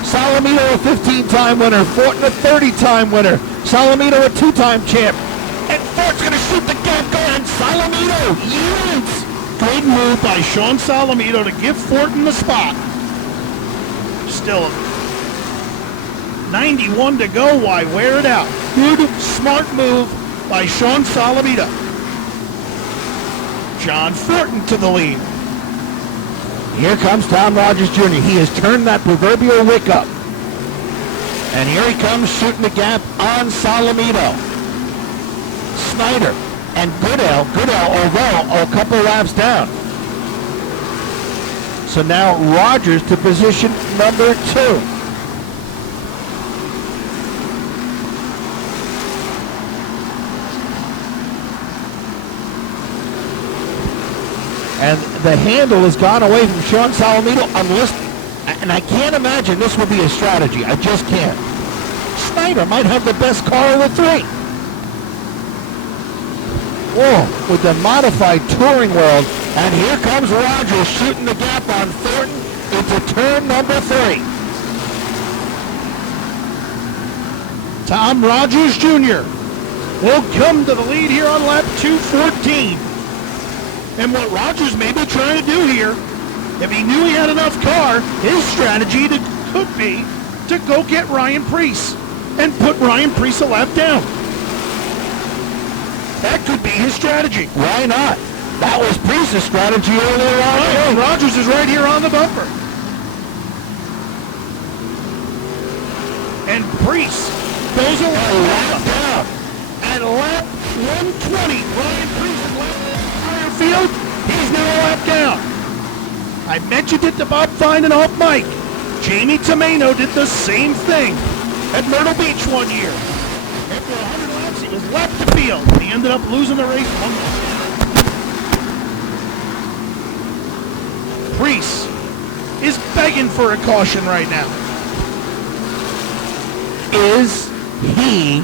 Salamino a 15-time winner. Fortin a 30-time winner. Salamino a 2-time champ. And Fortin's going to shoot the gap going. Salamino yields. Good move by Sean Salamino to give Fortin the spot. Still 91 to go. Why wear it out? Good, smart move by Sean Salamino. John Fortin to the lead. Here comes Tom Rogers Jr. He has turned that proverbial wick up. And here he comes shooting the gap on Salamino. Schneider and Goodell, although a couple laps down. So now Rogers to position number 2. And the handle has gone away from Sean Salamino unless, and I can't imagine this would be a strategy. I just can't. Schneider might have the best car of the 3. Whoa, with the modified Touring World. And here comes Rogers shooting the gap on Fortin into turn number 3. Tom Rogers Jr. will come to the lead here on lap 214. And what Rogers may be trying to do here, if he knew he had enough car, his strategy could be to go get Ryan Preece and put Ryan Preece a lap down. That could be his strategy. Why not? That was Preece's strategy earlier on. Right, Rogers is right here on the bumper. And Preece goes a lap down. And lap 120, Ryan Preece is left field. He's now a lap down. I mentioned it to Bob Finan off mic. Jamie Tomeno did the same thing at Myrtle Beach one year. After 100 laps, he was left the field. He ended up losing the race 1 lap. Preece is begging for a caution right now. Is he?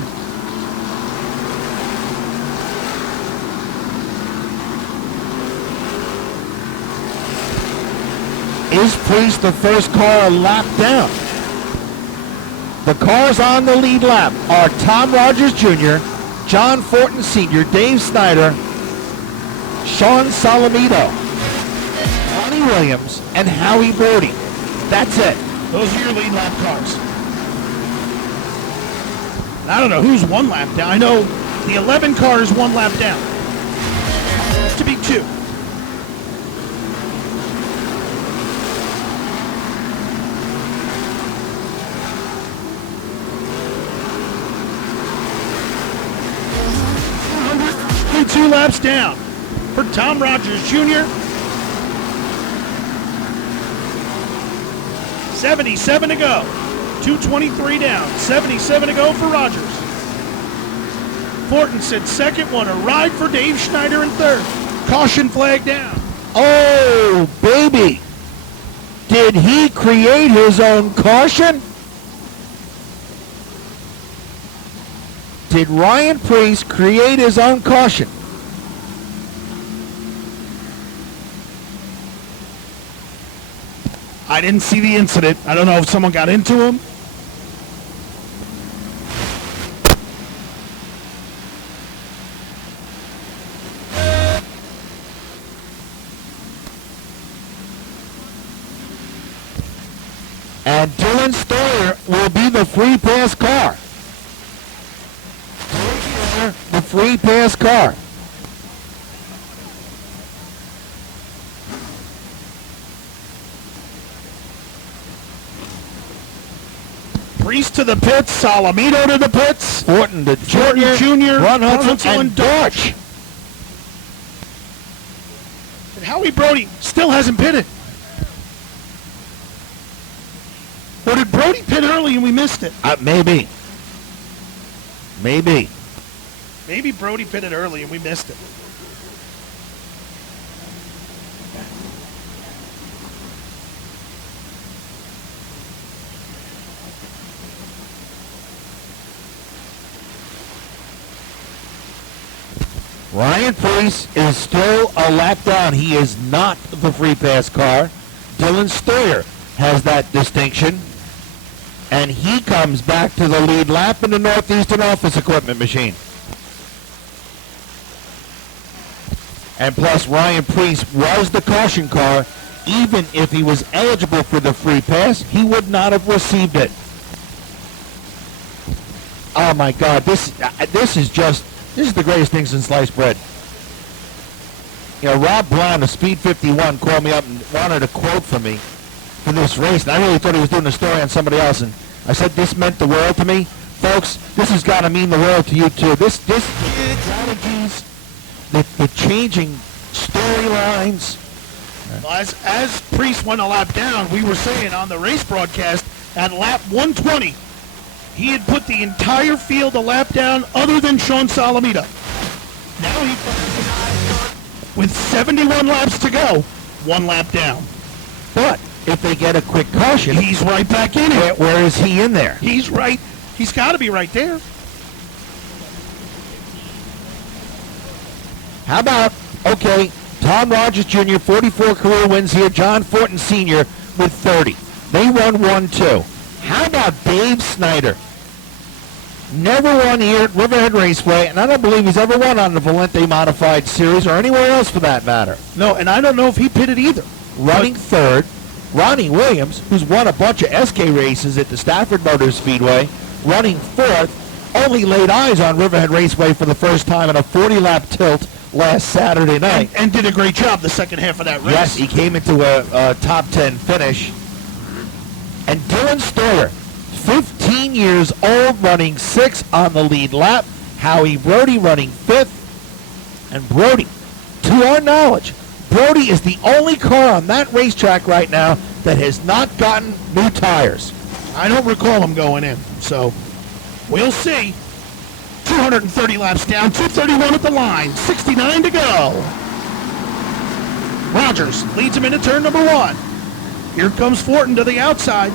Is Preece the first car a lap down? The cars on the lead lap are Tom Rogers Jr., John Fortin Sr., Dave Schneider, Sean Salamino, Ronnie Williams, and Howie Brody. That's it. Those are your lead lap cars. And I don't know who's 1 lap down. I know the 11 car is 1 lap down. To be 2. Two laps down for Tom Rogers Jr. 77 to go. 2:23 down. 77 to go for Rogers. Fortin said second. Won a ride for Dave Schneider in third. Caution flag down. Oh, baby. Did he create his own caution? did Ryan Preece create his own caution? I didn't see the incident. I don't know if someone got into him. And Dylan Stoyer will be the free pass car. The free pass car. Preece to the pits, Salamito to the pits, Fortin the Jr., Brunhutzel, and Dortch. And Howie Brody still hasn't pitted. Or did Brody pit early and we missed it? Maybe. Maybe Brody pitted early and we missed it. Ryan Preece is still a lap down. He is not the free pass car. Dylan Stoyer has that distinction. And he comes back to the lead lap in the Northeastern Office Equipment Machine. And plus, Ryan Preece was the caution car. Even if he was eligible for the free pass, he would not have received it. Oh my God, this is the greatest thing since sliced bread. You know, Rob Brown of Speed 51 called me up and wanted a quote from me for this race, and I really thought he was doing a story on somebody else, and I said this meant the world to me. Folks, this has got to mean the world to you too. This strategies, the changing storylines. Well, as Preece went a lap down, we were saying on the race broadcast at lap 120, he had put the entire field a lap down other than Sean Salamita. Now he with 71 laps to go, 1 lap down. But if they get a quick caution, he's right back in it. Where is he in there? He's right. He's got to be right there. How about, okay, Tom Rogers Jr., 44 career wins here. John Fortin Sr. with 30. They won 1-2. How about Dave Snyder? Never won here at Riverhead Raceway, and I don't believe he's ever won on the Valente Modified Series or anywhere else for that matter. No, and I don't know if he pitted either. Running third, Ronnie Williams, who's won a bunch of SK races at the Stafford Motor Speedway, running fourth, only laid eyes on Riverhead Raceway for the first time in a 40-lap tilt last Saturday night. And did a great job the second half of that race. Yes, he came into a top 10 finish. And Dylan Stoyer, 15 years old, running 6 on the lead lap. Howie Brody running 5th. And Brody, to our knowledge, Brody is the only car on that racetrack right now that has not gotten new tires. I don't recall him going in, so we'll see. 230 laps down, 231 at the line, 69 to go. Rogers leads him into turn number 1. Here comes Fortin to the outside.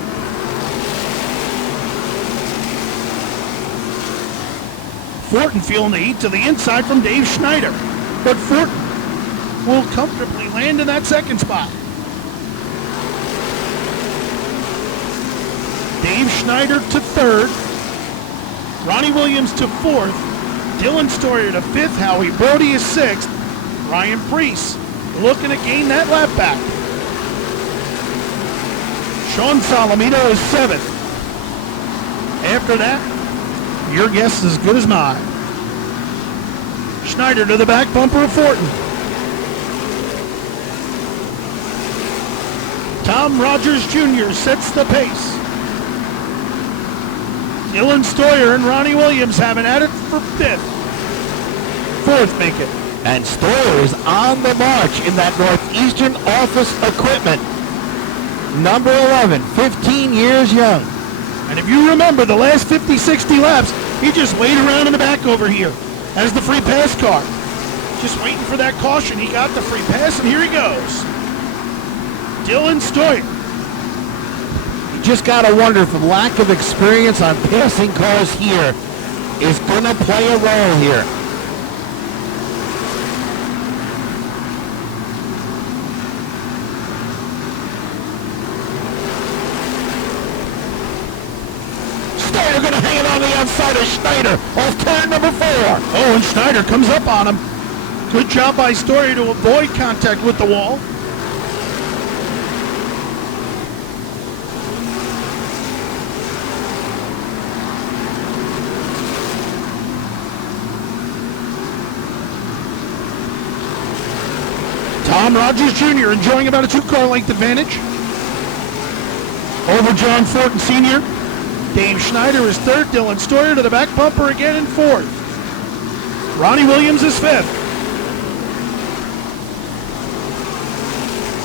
Fortin feeling the heat to the inside from Dave Schneider. But Fortin will comfortably land in that second spot. Dave Schneider to third. Ronnie Williams to fourth. Dylan Stoyer to fifth. Howie Brody is sixth. Ryan Preece looking to gain that lap back. Sean Salamito is seventh. After that, your guess is as good as mine. Schneider to the back bumper of Fortin. Tom Rogers Jr. sets the pace. Dylan Stoyer and Ronnie Williams having at it for fifth. Fourth make it. And Stoyer is on the march in that Northeastern Office Equipment. Number 11, 15 years young. And if you remember the last 50, 60 laps, he just laid around in the back over here as the free pass car. Just waiting for that caution. He got the free pass, and here he goes. Dylan Stoyer. You just got to wonder, for lack of experience on passing cars here, is going to play a role here. Stoyer going to hang it on the outside of Schneider off turn number 4. Oh, and Schneider comes up on him. Good job by Stoyer to avoid contact with the wall. Tom Rogers Jr. enjoying about a 2-car length advantage over John Fortin Sr. Dave Schneider is third. Dylan Stoyer to the back bumper again in fourth. Ronnie Williams is fifth.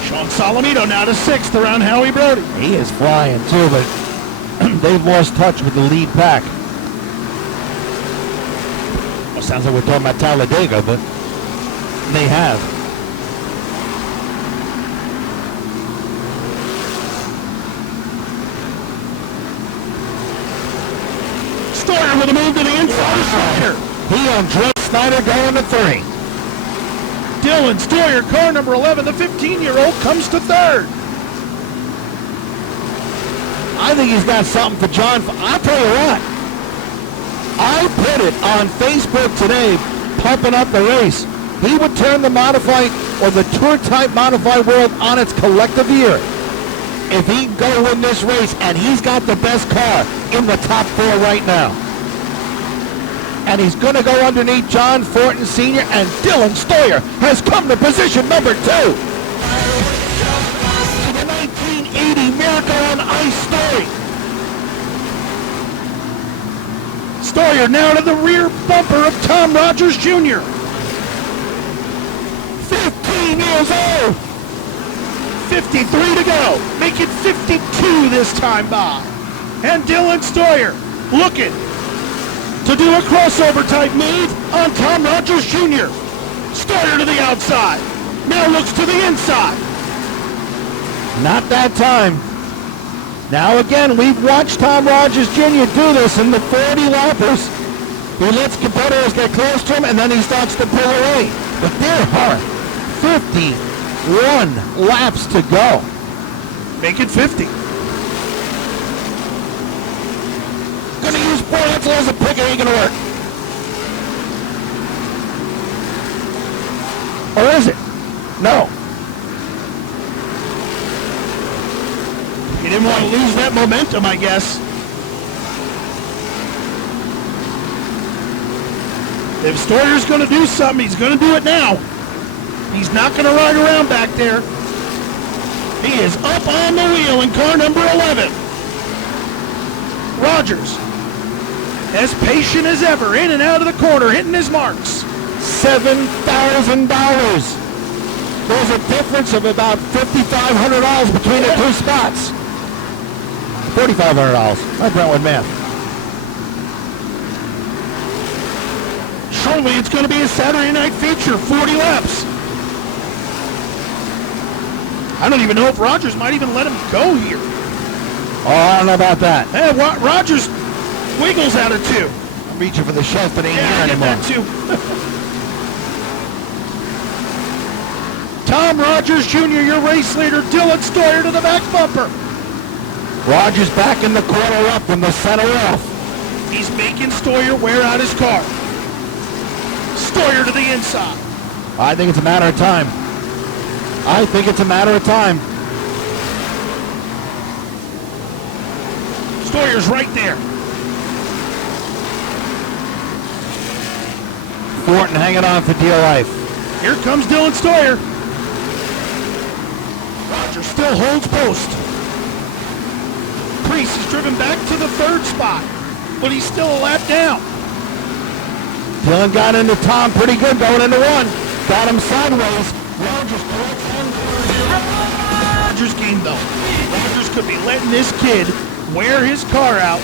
Sean Solomito now to sixth around Howie Brody. He is flying too, but they've lost touch with the lead pack. Well, sounds like we're talking about Talladega, but they have. Stoyer with a move to the inside of Schneider. He undressed Schneider going to 3. Dylan Stoyer, car number 11, the 15-year-old, comes to third. I think he's got something for John. I'll tell you what. I put it on Facebook today, pumping up the race. He would turn the modified or the tour-type modified world on its collective ear if he can go win this race, and he's got the best car in the top 4 right now. And he's going to go underneath John Fortin Sr., and Dylan Stoyer has come to position number 2. The 1980 Miracle on Ice story. Stoyer now to the rear bumper of Tom Rogers Jr. 15 years old. 53 to go. Make it 52 this time, Bob. And Dylan Stoyer looking to do a crossover type move on Tom Rogers Jr. Stoyer to the outside. Now looks to the inside. Not that time. Now again, we've watched Tom Rogers Jr. do this in the 40 lappers. He lets competitors get close to him, and then he starts to pull away. But there are 51 laps to go. Make it 50. Gonna use Borletzel as a pick, it ain't gonna work. Or is it? No. He didn't want to lose that momentum, I guess. If Stoyer's going to do something, he's going to do it now. He's not going to ride around back there. He is up on the wheel in car number 11. Rogers, as patient as ever, in and out of the corner, hitting his marks. $7,000. There's a difference of about $5,500 between the two spots. $4,500. My Brentwood math. Surely it's going to be a Saturday night feature, 40 laps. I don't even know if Rogers might even let him go here. Oh, I don't know about that. Hey, Rogers wiggles out of 2. I'm reaching for the shelf, but ain't Yeah, here I get anymore. that too. Tom Rogers Jr., your race leader. Dylan Stoyer to the back bumper. Rogers back in the corner up from the center off. He's making Stoyer wear out his car. Stoyer to the inside. I think it's a matter of time. I think it's a matter of time. Stoyer's right there. Fortin hanging on for dear life. Here comes Dylan Stoyer. Rogers still holds post. Priest is driven back to the 3rd spot, but he's still a lap down. Dylan got into Tom pretty good going into 1. Got him sideways. Rogers game though. Rogers could be letting this kid wear his car out.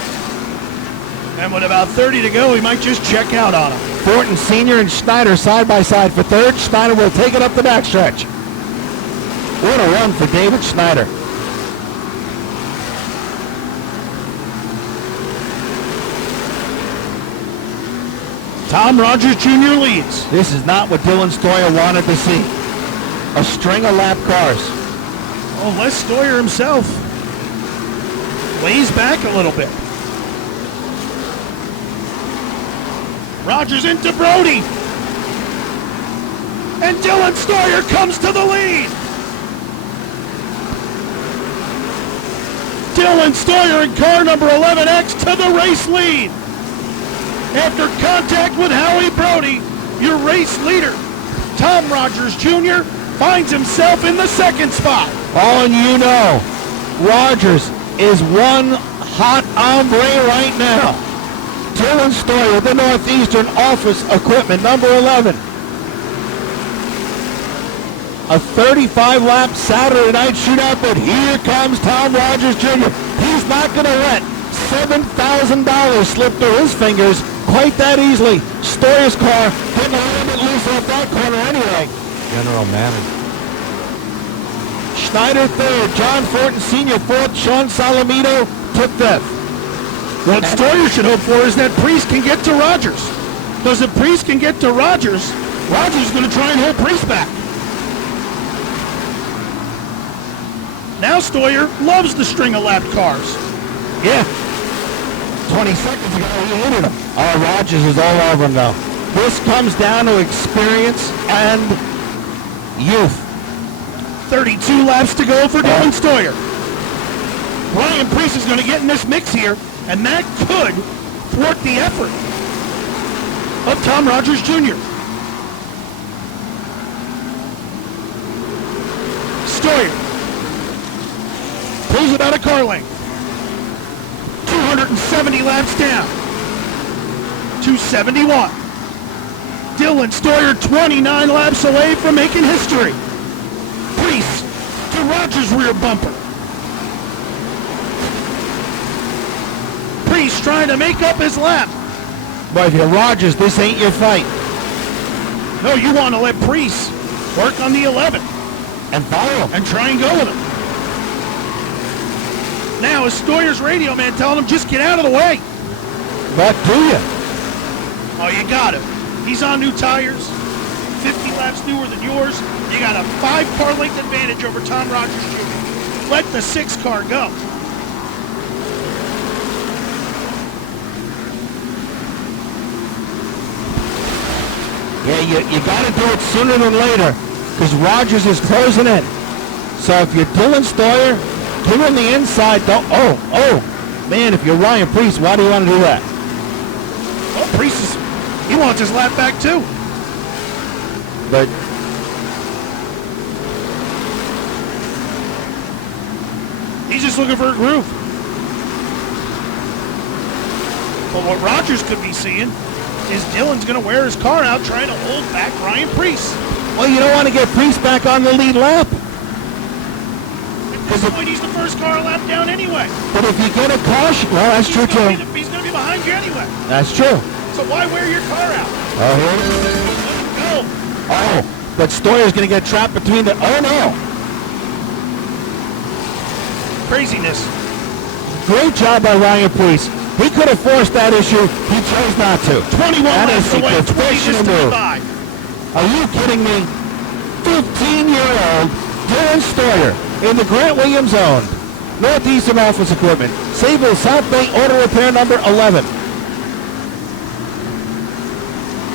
And with about 30 to go, he might just check out on him. Fortin Sr. and Schneider side by side for 3rd. Schneider will take it up the backstretch. What a run for David Schneider. Tom Rogers Jr. leads. This is not what Dylan Stoyer wanted to see. A string of lap cars. Oh, Les Stoyer himself lays back a little bit. Rogers into Brody. And Dylan Stoyer comes to the lead. Dylan Stoyer in car number 11X to the race lead. After contact with Howie Brody, your race leader, Tom Rogers Jr., finds himself in the second spot. Oh, and you know, Rogers is one hot hombre right now. Dylan Stoyer, the Northeastern Office Equipment, number 11. A 35-lap Saturday night shootout, but here comes Tom Rogers Jr. He's not going to let $7,000 slip through his fingers quite that easily. Stoyer's car getting a little bit loose off that corner anyway. General Manager. Schneider third, John Fortin Sr. fourth, Sean Salamito took fifth. What Stoyer should hope for is that Priest can get to Rogers. Because if Priest can get to Rogers, Rogers is going to try and hold Priest back. Now Stoyer loves the string of lap cars. Yeah. 20 seconds ago, he hated him. Oh, Rogers is all over him, though. This comes down to experience and youth. 32 laps to go for Dylan Stoyer. Ryan Priest is going to get in this mix here, and that could thwart the effort of Tom Rogers Jr. Stoyer pulls it out of car length. 270 laps down. 271. Dylan Stoyer 29 laps away from making history. Priest to Rogers' rear bumper. Priest trying to make up his lap. But if you're Rogers, this ain't your fight. No, you want to let Priest work on the 11 And follow him. and try and go with him. Now is Stoyer's radio man telling him just get out of the way. But do you? Oh, you got him. He's on new tires, 50 laps newer than yours. You got a 5-car length advantage over Tom Rogers Jr. Let the 6 car go. Yeah, you got to do it sooner than later because Rogers is closing in. So if you're Dylan Stoyer, give him the inside. Don't. Oh, man! If you're Ryan Priest, why do you want to do that? Oh, Priest he wants his lap back too. But he's just looking for a groove. But what Rogers could be seeing is Dylan's going to wear his car out trying to hold back Ryan Priest. well, you don't want to get Priest back on the lead lap. At this point, he's the first car a lap down anyway. But if you get a caution, well, that's true too. He's going to be behind you anyway. That's true. So why wear your car out? Oh, Let him go. oh, but Stoyer's going to get trapped between the. Oh no! Craziness. Great job by Ryan Priest. He could have forced that issue. He chose not to. 21 That laps is a away, 20 professional just to move. by. Are you kidding me? 15-year-old Dylan Stoyer in the Grant Williams owned Northeastern Office Equipment, Sable South Bay Auto Repair number 11.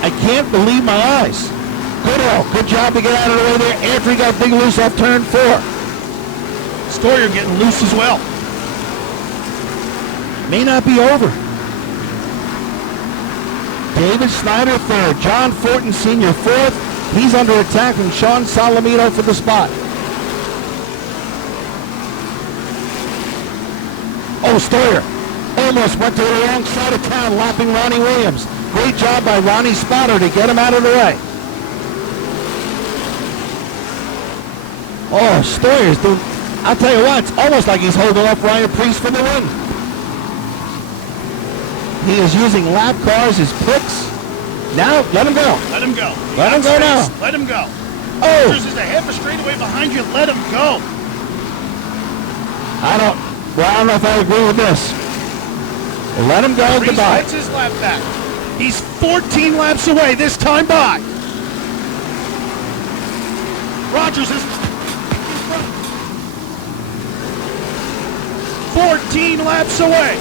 I can't believe my eyes. Good job to get out of the way there after he got big loose off turn 4. Stoyer getting loose as well. May not be over. David Snyder third, John Fortin Sr. fourth. He's under attack from Sean Salamito for the spot. Oh, Stoyer almost went to the wrong side of town, lapping Ronnie Williams. Great job by Ronnie Spotter to get him out of the way. Oh, Stoyer's doing, I'll tell you what, it's almost like he's holding up Ryan Priest for the win. He is using lap cars as picks. Now, let him go. Let him go. Let him go now. Let him go. Oh. Rogers is a half a straightaway behind you. Let him go. I don't know if I agree with this. Let him go. Priest Goodbye. gets his lap back. He's 14 laps away this time by. Rogers is 14 laps away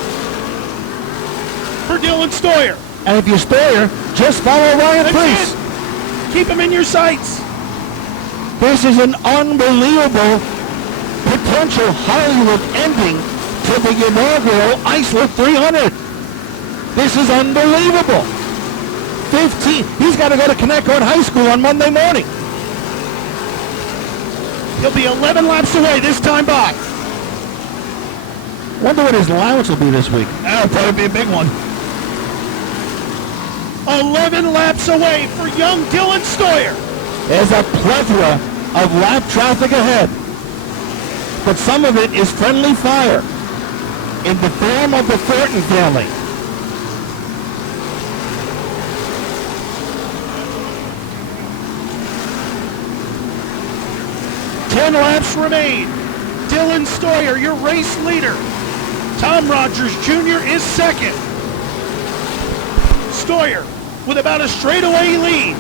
for Dylan Stoyer. And if you're Stoyer, just follow Ryan Preece. Keep him in your sights. This is an unbelievable potential Hollywood ending to the inaugural Islip 300. This is unbelievable. 15. He's got to go to Connecticut High School on Monday morning. He'll be 11 laps away this time by. Wonder what his allowance will be this week. That'll probably be a big one. 11 laps away for young Dylan Stoyer. There's a plethora of lap traffic ahead. But some of it is friendly fire in the form of the Thornton family. Ten laps remain. Dylan Stoyer, your race leader. Tom Rogers Jr. is second. Stoyer with about a straightaway lead.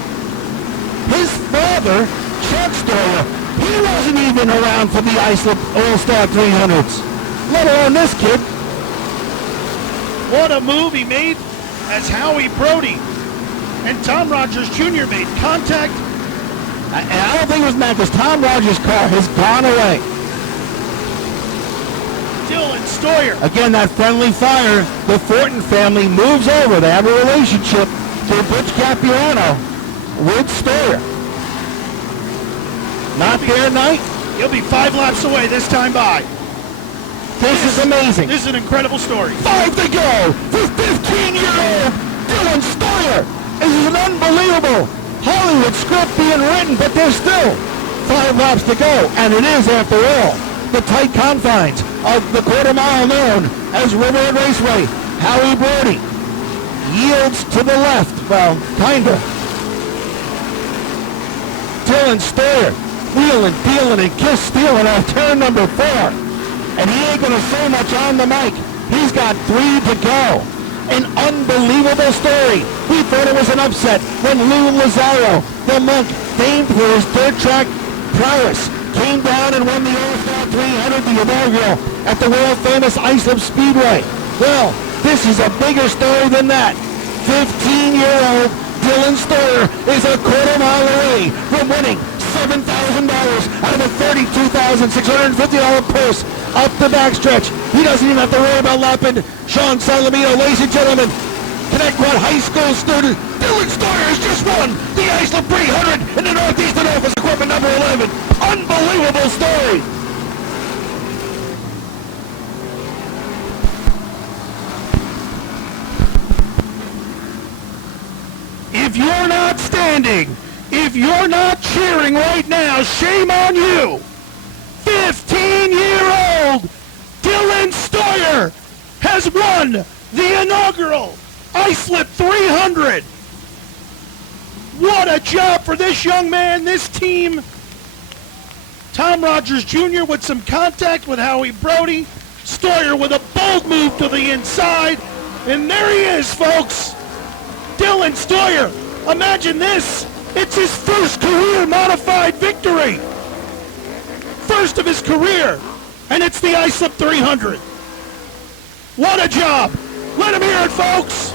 His father, Chuck Stoyer, he wasn't even around for the Islip All-Star 300s, let alone this kid. What a move he made as Howie Brody and Tom Rogers Jr. made contact. And I don't think it was mad because Tom Rogers' car has gone away. Dylan Stoyer. Again, that friendly fire, the Thornton family moves over. They have a relationship to Butch Capiano with Stoyer. Not their night. He'll be 5 laps away this time by. This is amazing. This is an incredible story. 5 to go for 15-year-old Dylan Stoyer. This is an unbelievable Hollywood script being written, but there's still 5 laps to go. And it is, after all, the tight confines of the quarter mile known as Riverhead Raceway. Howie Brody yields to the left. Well, kinda. Dylan Stoyer wheeling, dealing, and kiss stealing on turn number 4. And he ain't gonna say much on the mic. He's got 3 to go. An unbelievable story. We thought it was an upset when Lou Lazaro, the monk, famed for his dirt track prowess, came down and won the All-Star 300, the inaugural, at the world-famous Islip Speedway. Well, this is a bigger story than that. 15-year-old Dylan Stoyer is a quarter mile away from winning $7,000 out of a $32,650 purse up the backstretch. He doesn't even have to worry about lapping Sean Salamino. Ladies and gentlemen, Connecticut High School student Dylan Stoyer has just won the Islip 300 in the Northeastern Office Equipment number 11. Unbelievable story. If you're not standing, if you're not cheering right now, shame on you. 15-year-old Dylan Stoyer has won the inaugural Islip 300. What a job for this young man, this team. Tom Rogers Jr. with some contact with Howie Brody. Stoyer with a bold move to the inside. And there he is, folks. Dylan Stoyer, imagine this. It's his first career modified victory. First of his career. And it's the Islip 300. What a job. Let him hear it, folks.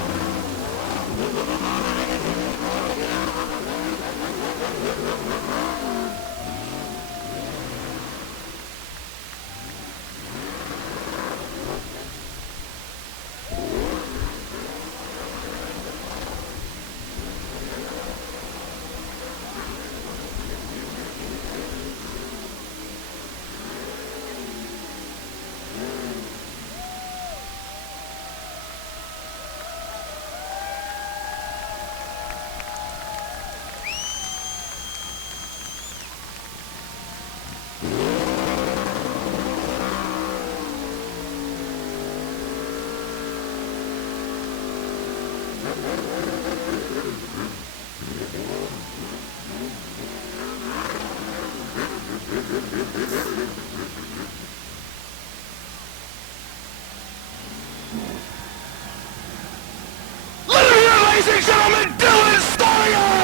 ladies and gentlemen, Dylan Steyer!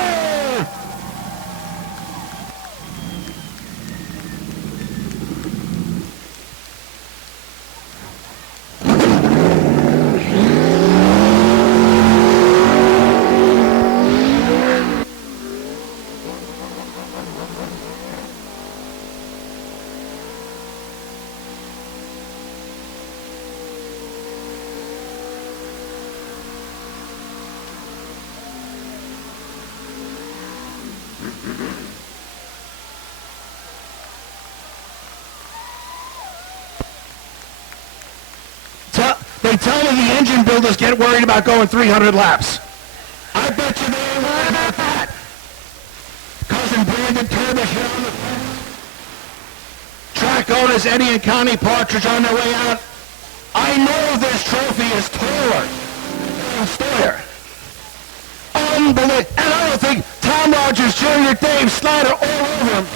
They tell me the engine builders get worried about going 300 laps. I bet you they ain't worried about that. Cousin Brandon Turbish here on the fence. Track owners Eddie and Connie Partridge on their way out. I know this trophy is Steyer. Unbelievable. And I don't think Tom Rogers Jr., Dave Snyder, all over him.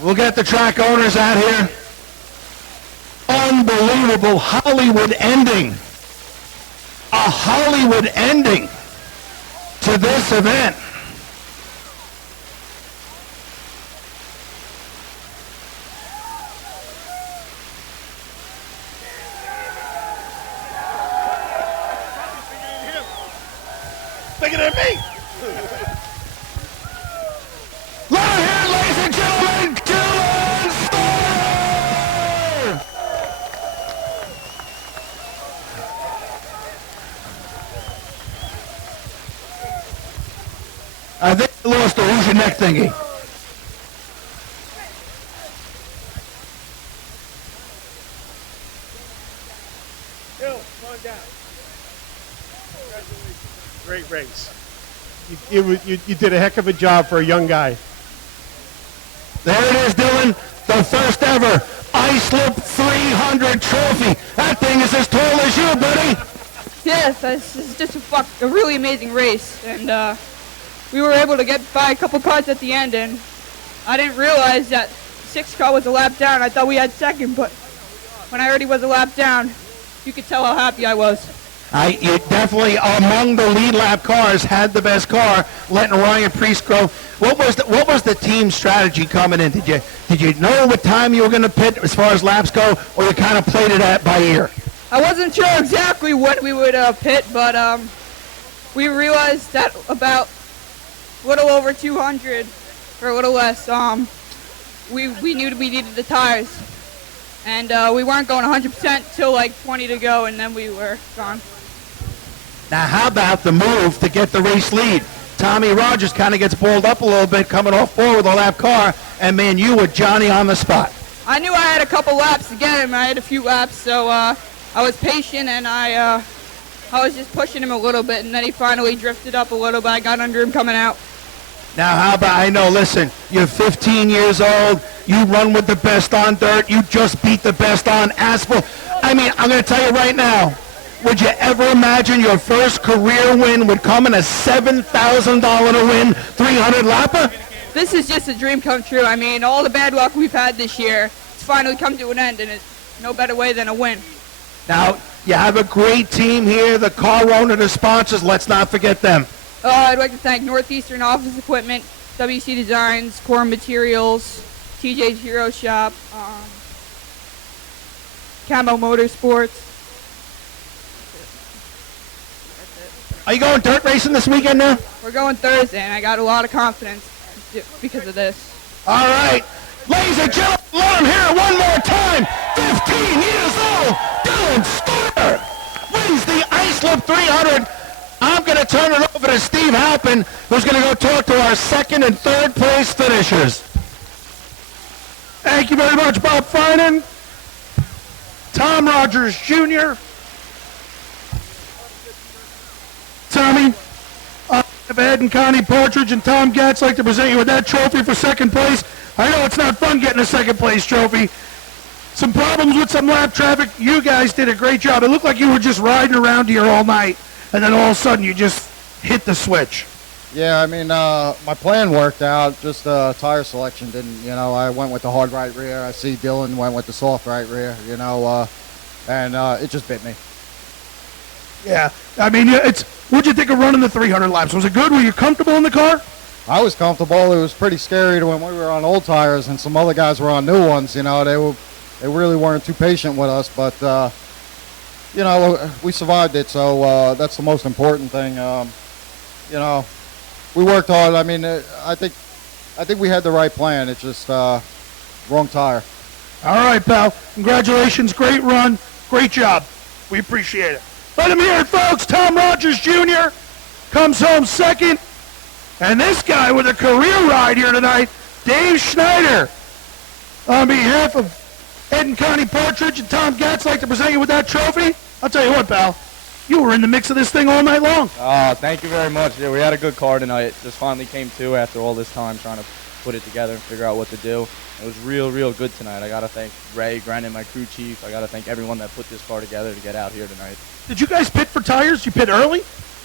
We'll get the track owners out here. Unbelievable Hollywood ending. A Hollywood ending to this event. Bigger than me. Let her hear, ladies and gentlemen, Dylan Steyer! I think I lost the who's your neck thingy. Bill, come on down. Congratulations. Great race. You did a heck of a job for a young guy. There it is, Dylan. The first ever Islip 300 trophy. That thing is as tall as you, buddy. Yes, this is just a really amazing race, and we were able to get by a couple cars at the end, and I didn't realize that 6 car was a lap down. I thought we had second, but when I already was a lap down, you could tell how happy I was. You definitely, among the lead lap cars, had the best car, letting Ryan Priest go. What was the team strategy coming in? Did you know what time you were going to pit as far as laps go, or you kind of played it by ear? I wasn't sure exactly when we would pit, but we realized that about a little over 200, or a little less, we knew we needed the tires. And we weren't going 100% till like 20 to go, and then we were gone. Now, how about the move to get the race lead? Tommy Rogers kind of gets balled up a little bit coming off forward with a lap car, and man, you were Johnny on the spot. I knew I had a couple laps to get him. I had a few laps, so I was patient, and I was just pushing him a little bit, and then he finally drifted up a little bit. I got under him coming out. Now, how about, I know, listen, you're 15 years old, you run with the best on dirt, you just beat the best on asphalt. I mean, I'm going to tell you right now, would you ever imagine your first career win would come in a $7,000 to win 300 lapper? This is just a dream come true. I mean, all the bad luck we've had this year, it's finally come to an end, and it's no better way than a win. Now, you have a great team here, the car owner, the sponsors, let's not forget them. I'd like to thank Northeastern Office Equipment, WC Designs, Core Materials, TJ's Hero Shop, Camo Motorsports. Are you going dirt racing this weekend now? We're going Thursday, and I got a lot of confidence because of this. All right. Ladies and gentlemen, let him hear it one more time. 15 years old, Dylan Steyer wins the Islip 300. I'm going to turn it over to Steve Halpin, who's going to go talk to our second and third place finishers. Thank you very much, Bob Finan, Tom Rogers Jr., Tommy, Ed and Connie Partridge and Tom Gatz like to present you with that trophy for second place. I know it's not fun getting a second place trophy. Some problems with some lap traffic. You guys did a great job. It looked like you were just riding around here all night, and then all of a sudden you just hit the switch. Yeah, I mean, my plan worked out. Just tire selection didn't. I went with the hard right rear. I see Dylan went with the soft right rear. And it just bit me. Yeah, I mean, what'd you think of running the 300 laps? Was it good? Were you comfortable in the car? I was comfortable. It was pretty scary when we were on old tires and some other guys were on new ones. They really weren't too patient with us, but we survived it. So that's the most important thing. We worked hard. I mean, I think we had the right plan. It's just wrong tire. All right, pal. Congratulations. Great run. Great job. We appreciate it. Let him hear it, folks. Tom Rogers Jr. comes home second. And this guy with a career ride here tonight, Dave Schneider. On behalf of Ed and Connie Partridge and Tom Gatz, like to present you with that trophy. I'll tell you what, pal. You were in the mix of this thing all night long. Thank you very much. Yeah, we had a good car tonight. It just finally came to after all this time trying to put it together and figure out what to do. It was real, real good tonight. I got to thank Ray Grennan, my crew chief. I got to thank everyone that put this car together to get out here tonight. Did you guys pit for tires? You pit early?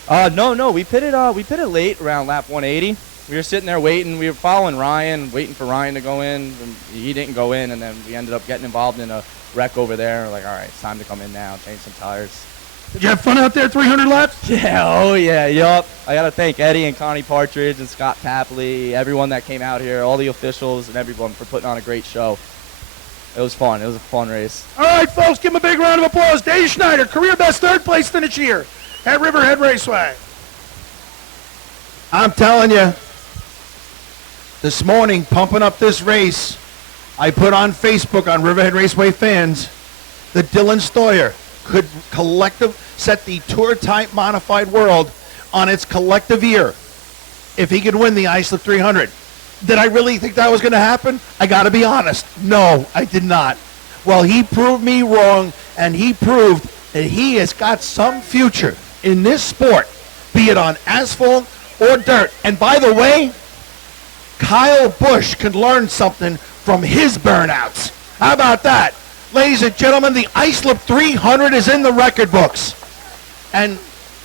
No. We pitted late around lap 180. We were sitting there waiting. We were following Ryan, waiting for Ryan to go in. He didn't go in, and then we ended up getting involved in a wreck over there. We're like, all right, it's time to come in now, change some tires. Did you have fun out there, 300 laps? Yeah, oh yeah, yup. I got to thank Eddie and Connie Partridge and Scott Tapley, everyone that came out here, all the officials and everyone for putting on a great show. It was fun. It was a fun race. All right, folks, give him a big round of applause. Dave Schneider, career best third place finish here at Riverhead Raceway. I'm telling you, this morning, pumping up this race, I put on Facebook on Riverhead Raceway fans that Dylan Stoyer could set the tour-type modified world on its collective ear if he could win the Islip 300. Did I really think that was going to happen? I got to be honest. No, I did not. Well, he proved me wrong, and he proved that he has got some future in this sport, be it on asphalt or dirt. And by the way, Kyle Busch could learn something from his burnouts. How about that? Ladies and gentlemen, the Islip 300 is in the record books. And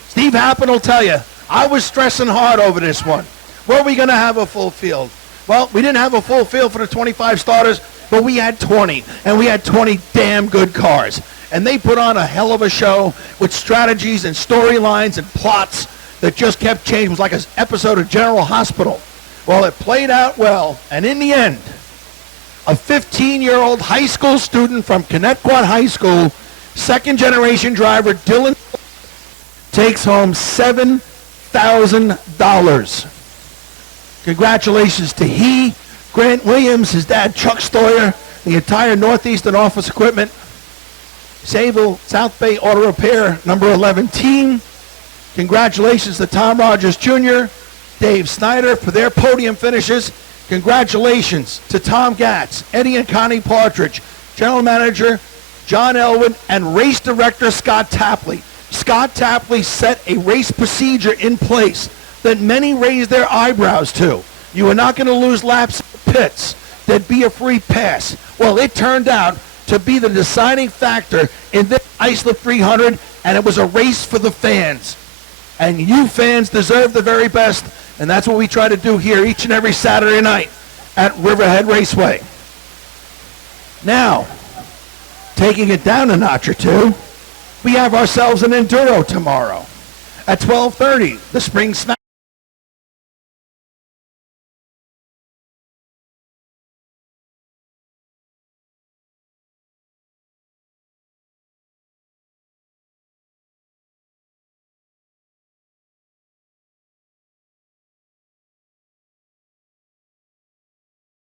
Steve Halpin will tell you, I was stressing hard over this one. Were we going to have a full field? Well, we didn't have a full field for the 25 starters, but we had 20, and we had 20 damn good cars. And they put on a hell of a show with strategies and storylines and plots that just kept changing. It was like an episode of General Hospital. Well, it played out well, and in the end, a 15-year-old high school student from Connecticut High School, second-generation driver Dylan, takes home $7,000. Congratulations to he, Grant Williams, his dad Chuck Stoyer, the entire Northeastern Office Equipment, Sayville South Bay Auto Repair number 11 team. Congratulations to Tom Rogers Jr., Dave Snyder for their podium finishes. Congratulations to Tom Gatz, Eddie and Connie Partridge, General Manager John Elwood, and Race Director Scott Tapley. Scott Tapley set a race procedure in place that many raised their eyebrows to. You are not going to lose laps in the pits. There'd be a free pass. Well, it turned out to be the deciding factor in this Islip 300, and it was a race for the fans. And you fans deserve the very best, and that's what we try to do here each and every Saturday night at Riverhead Raceway. Now, taking it down a notch or two, we have ourselves an enduro tomorrow. At 12:30, the Spring Smash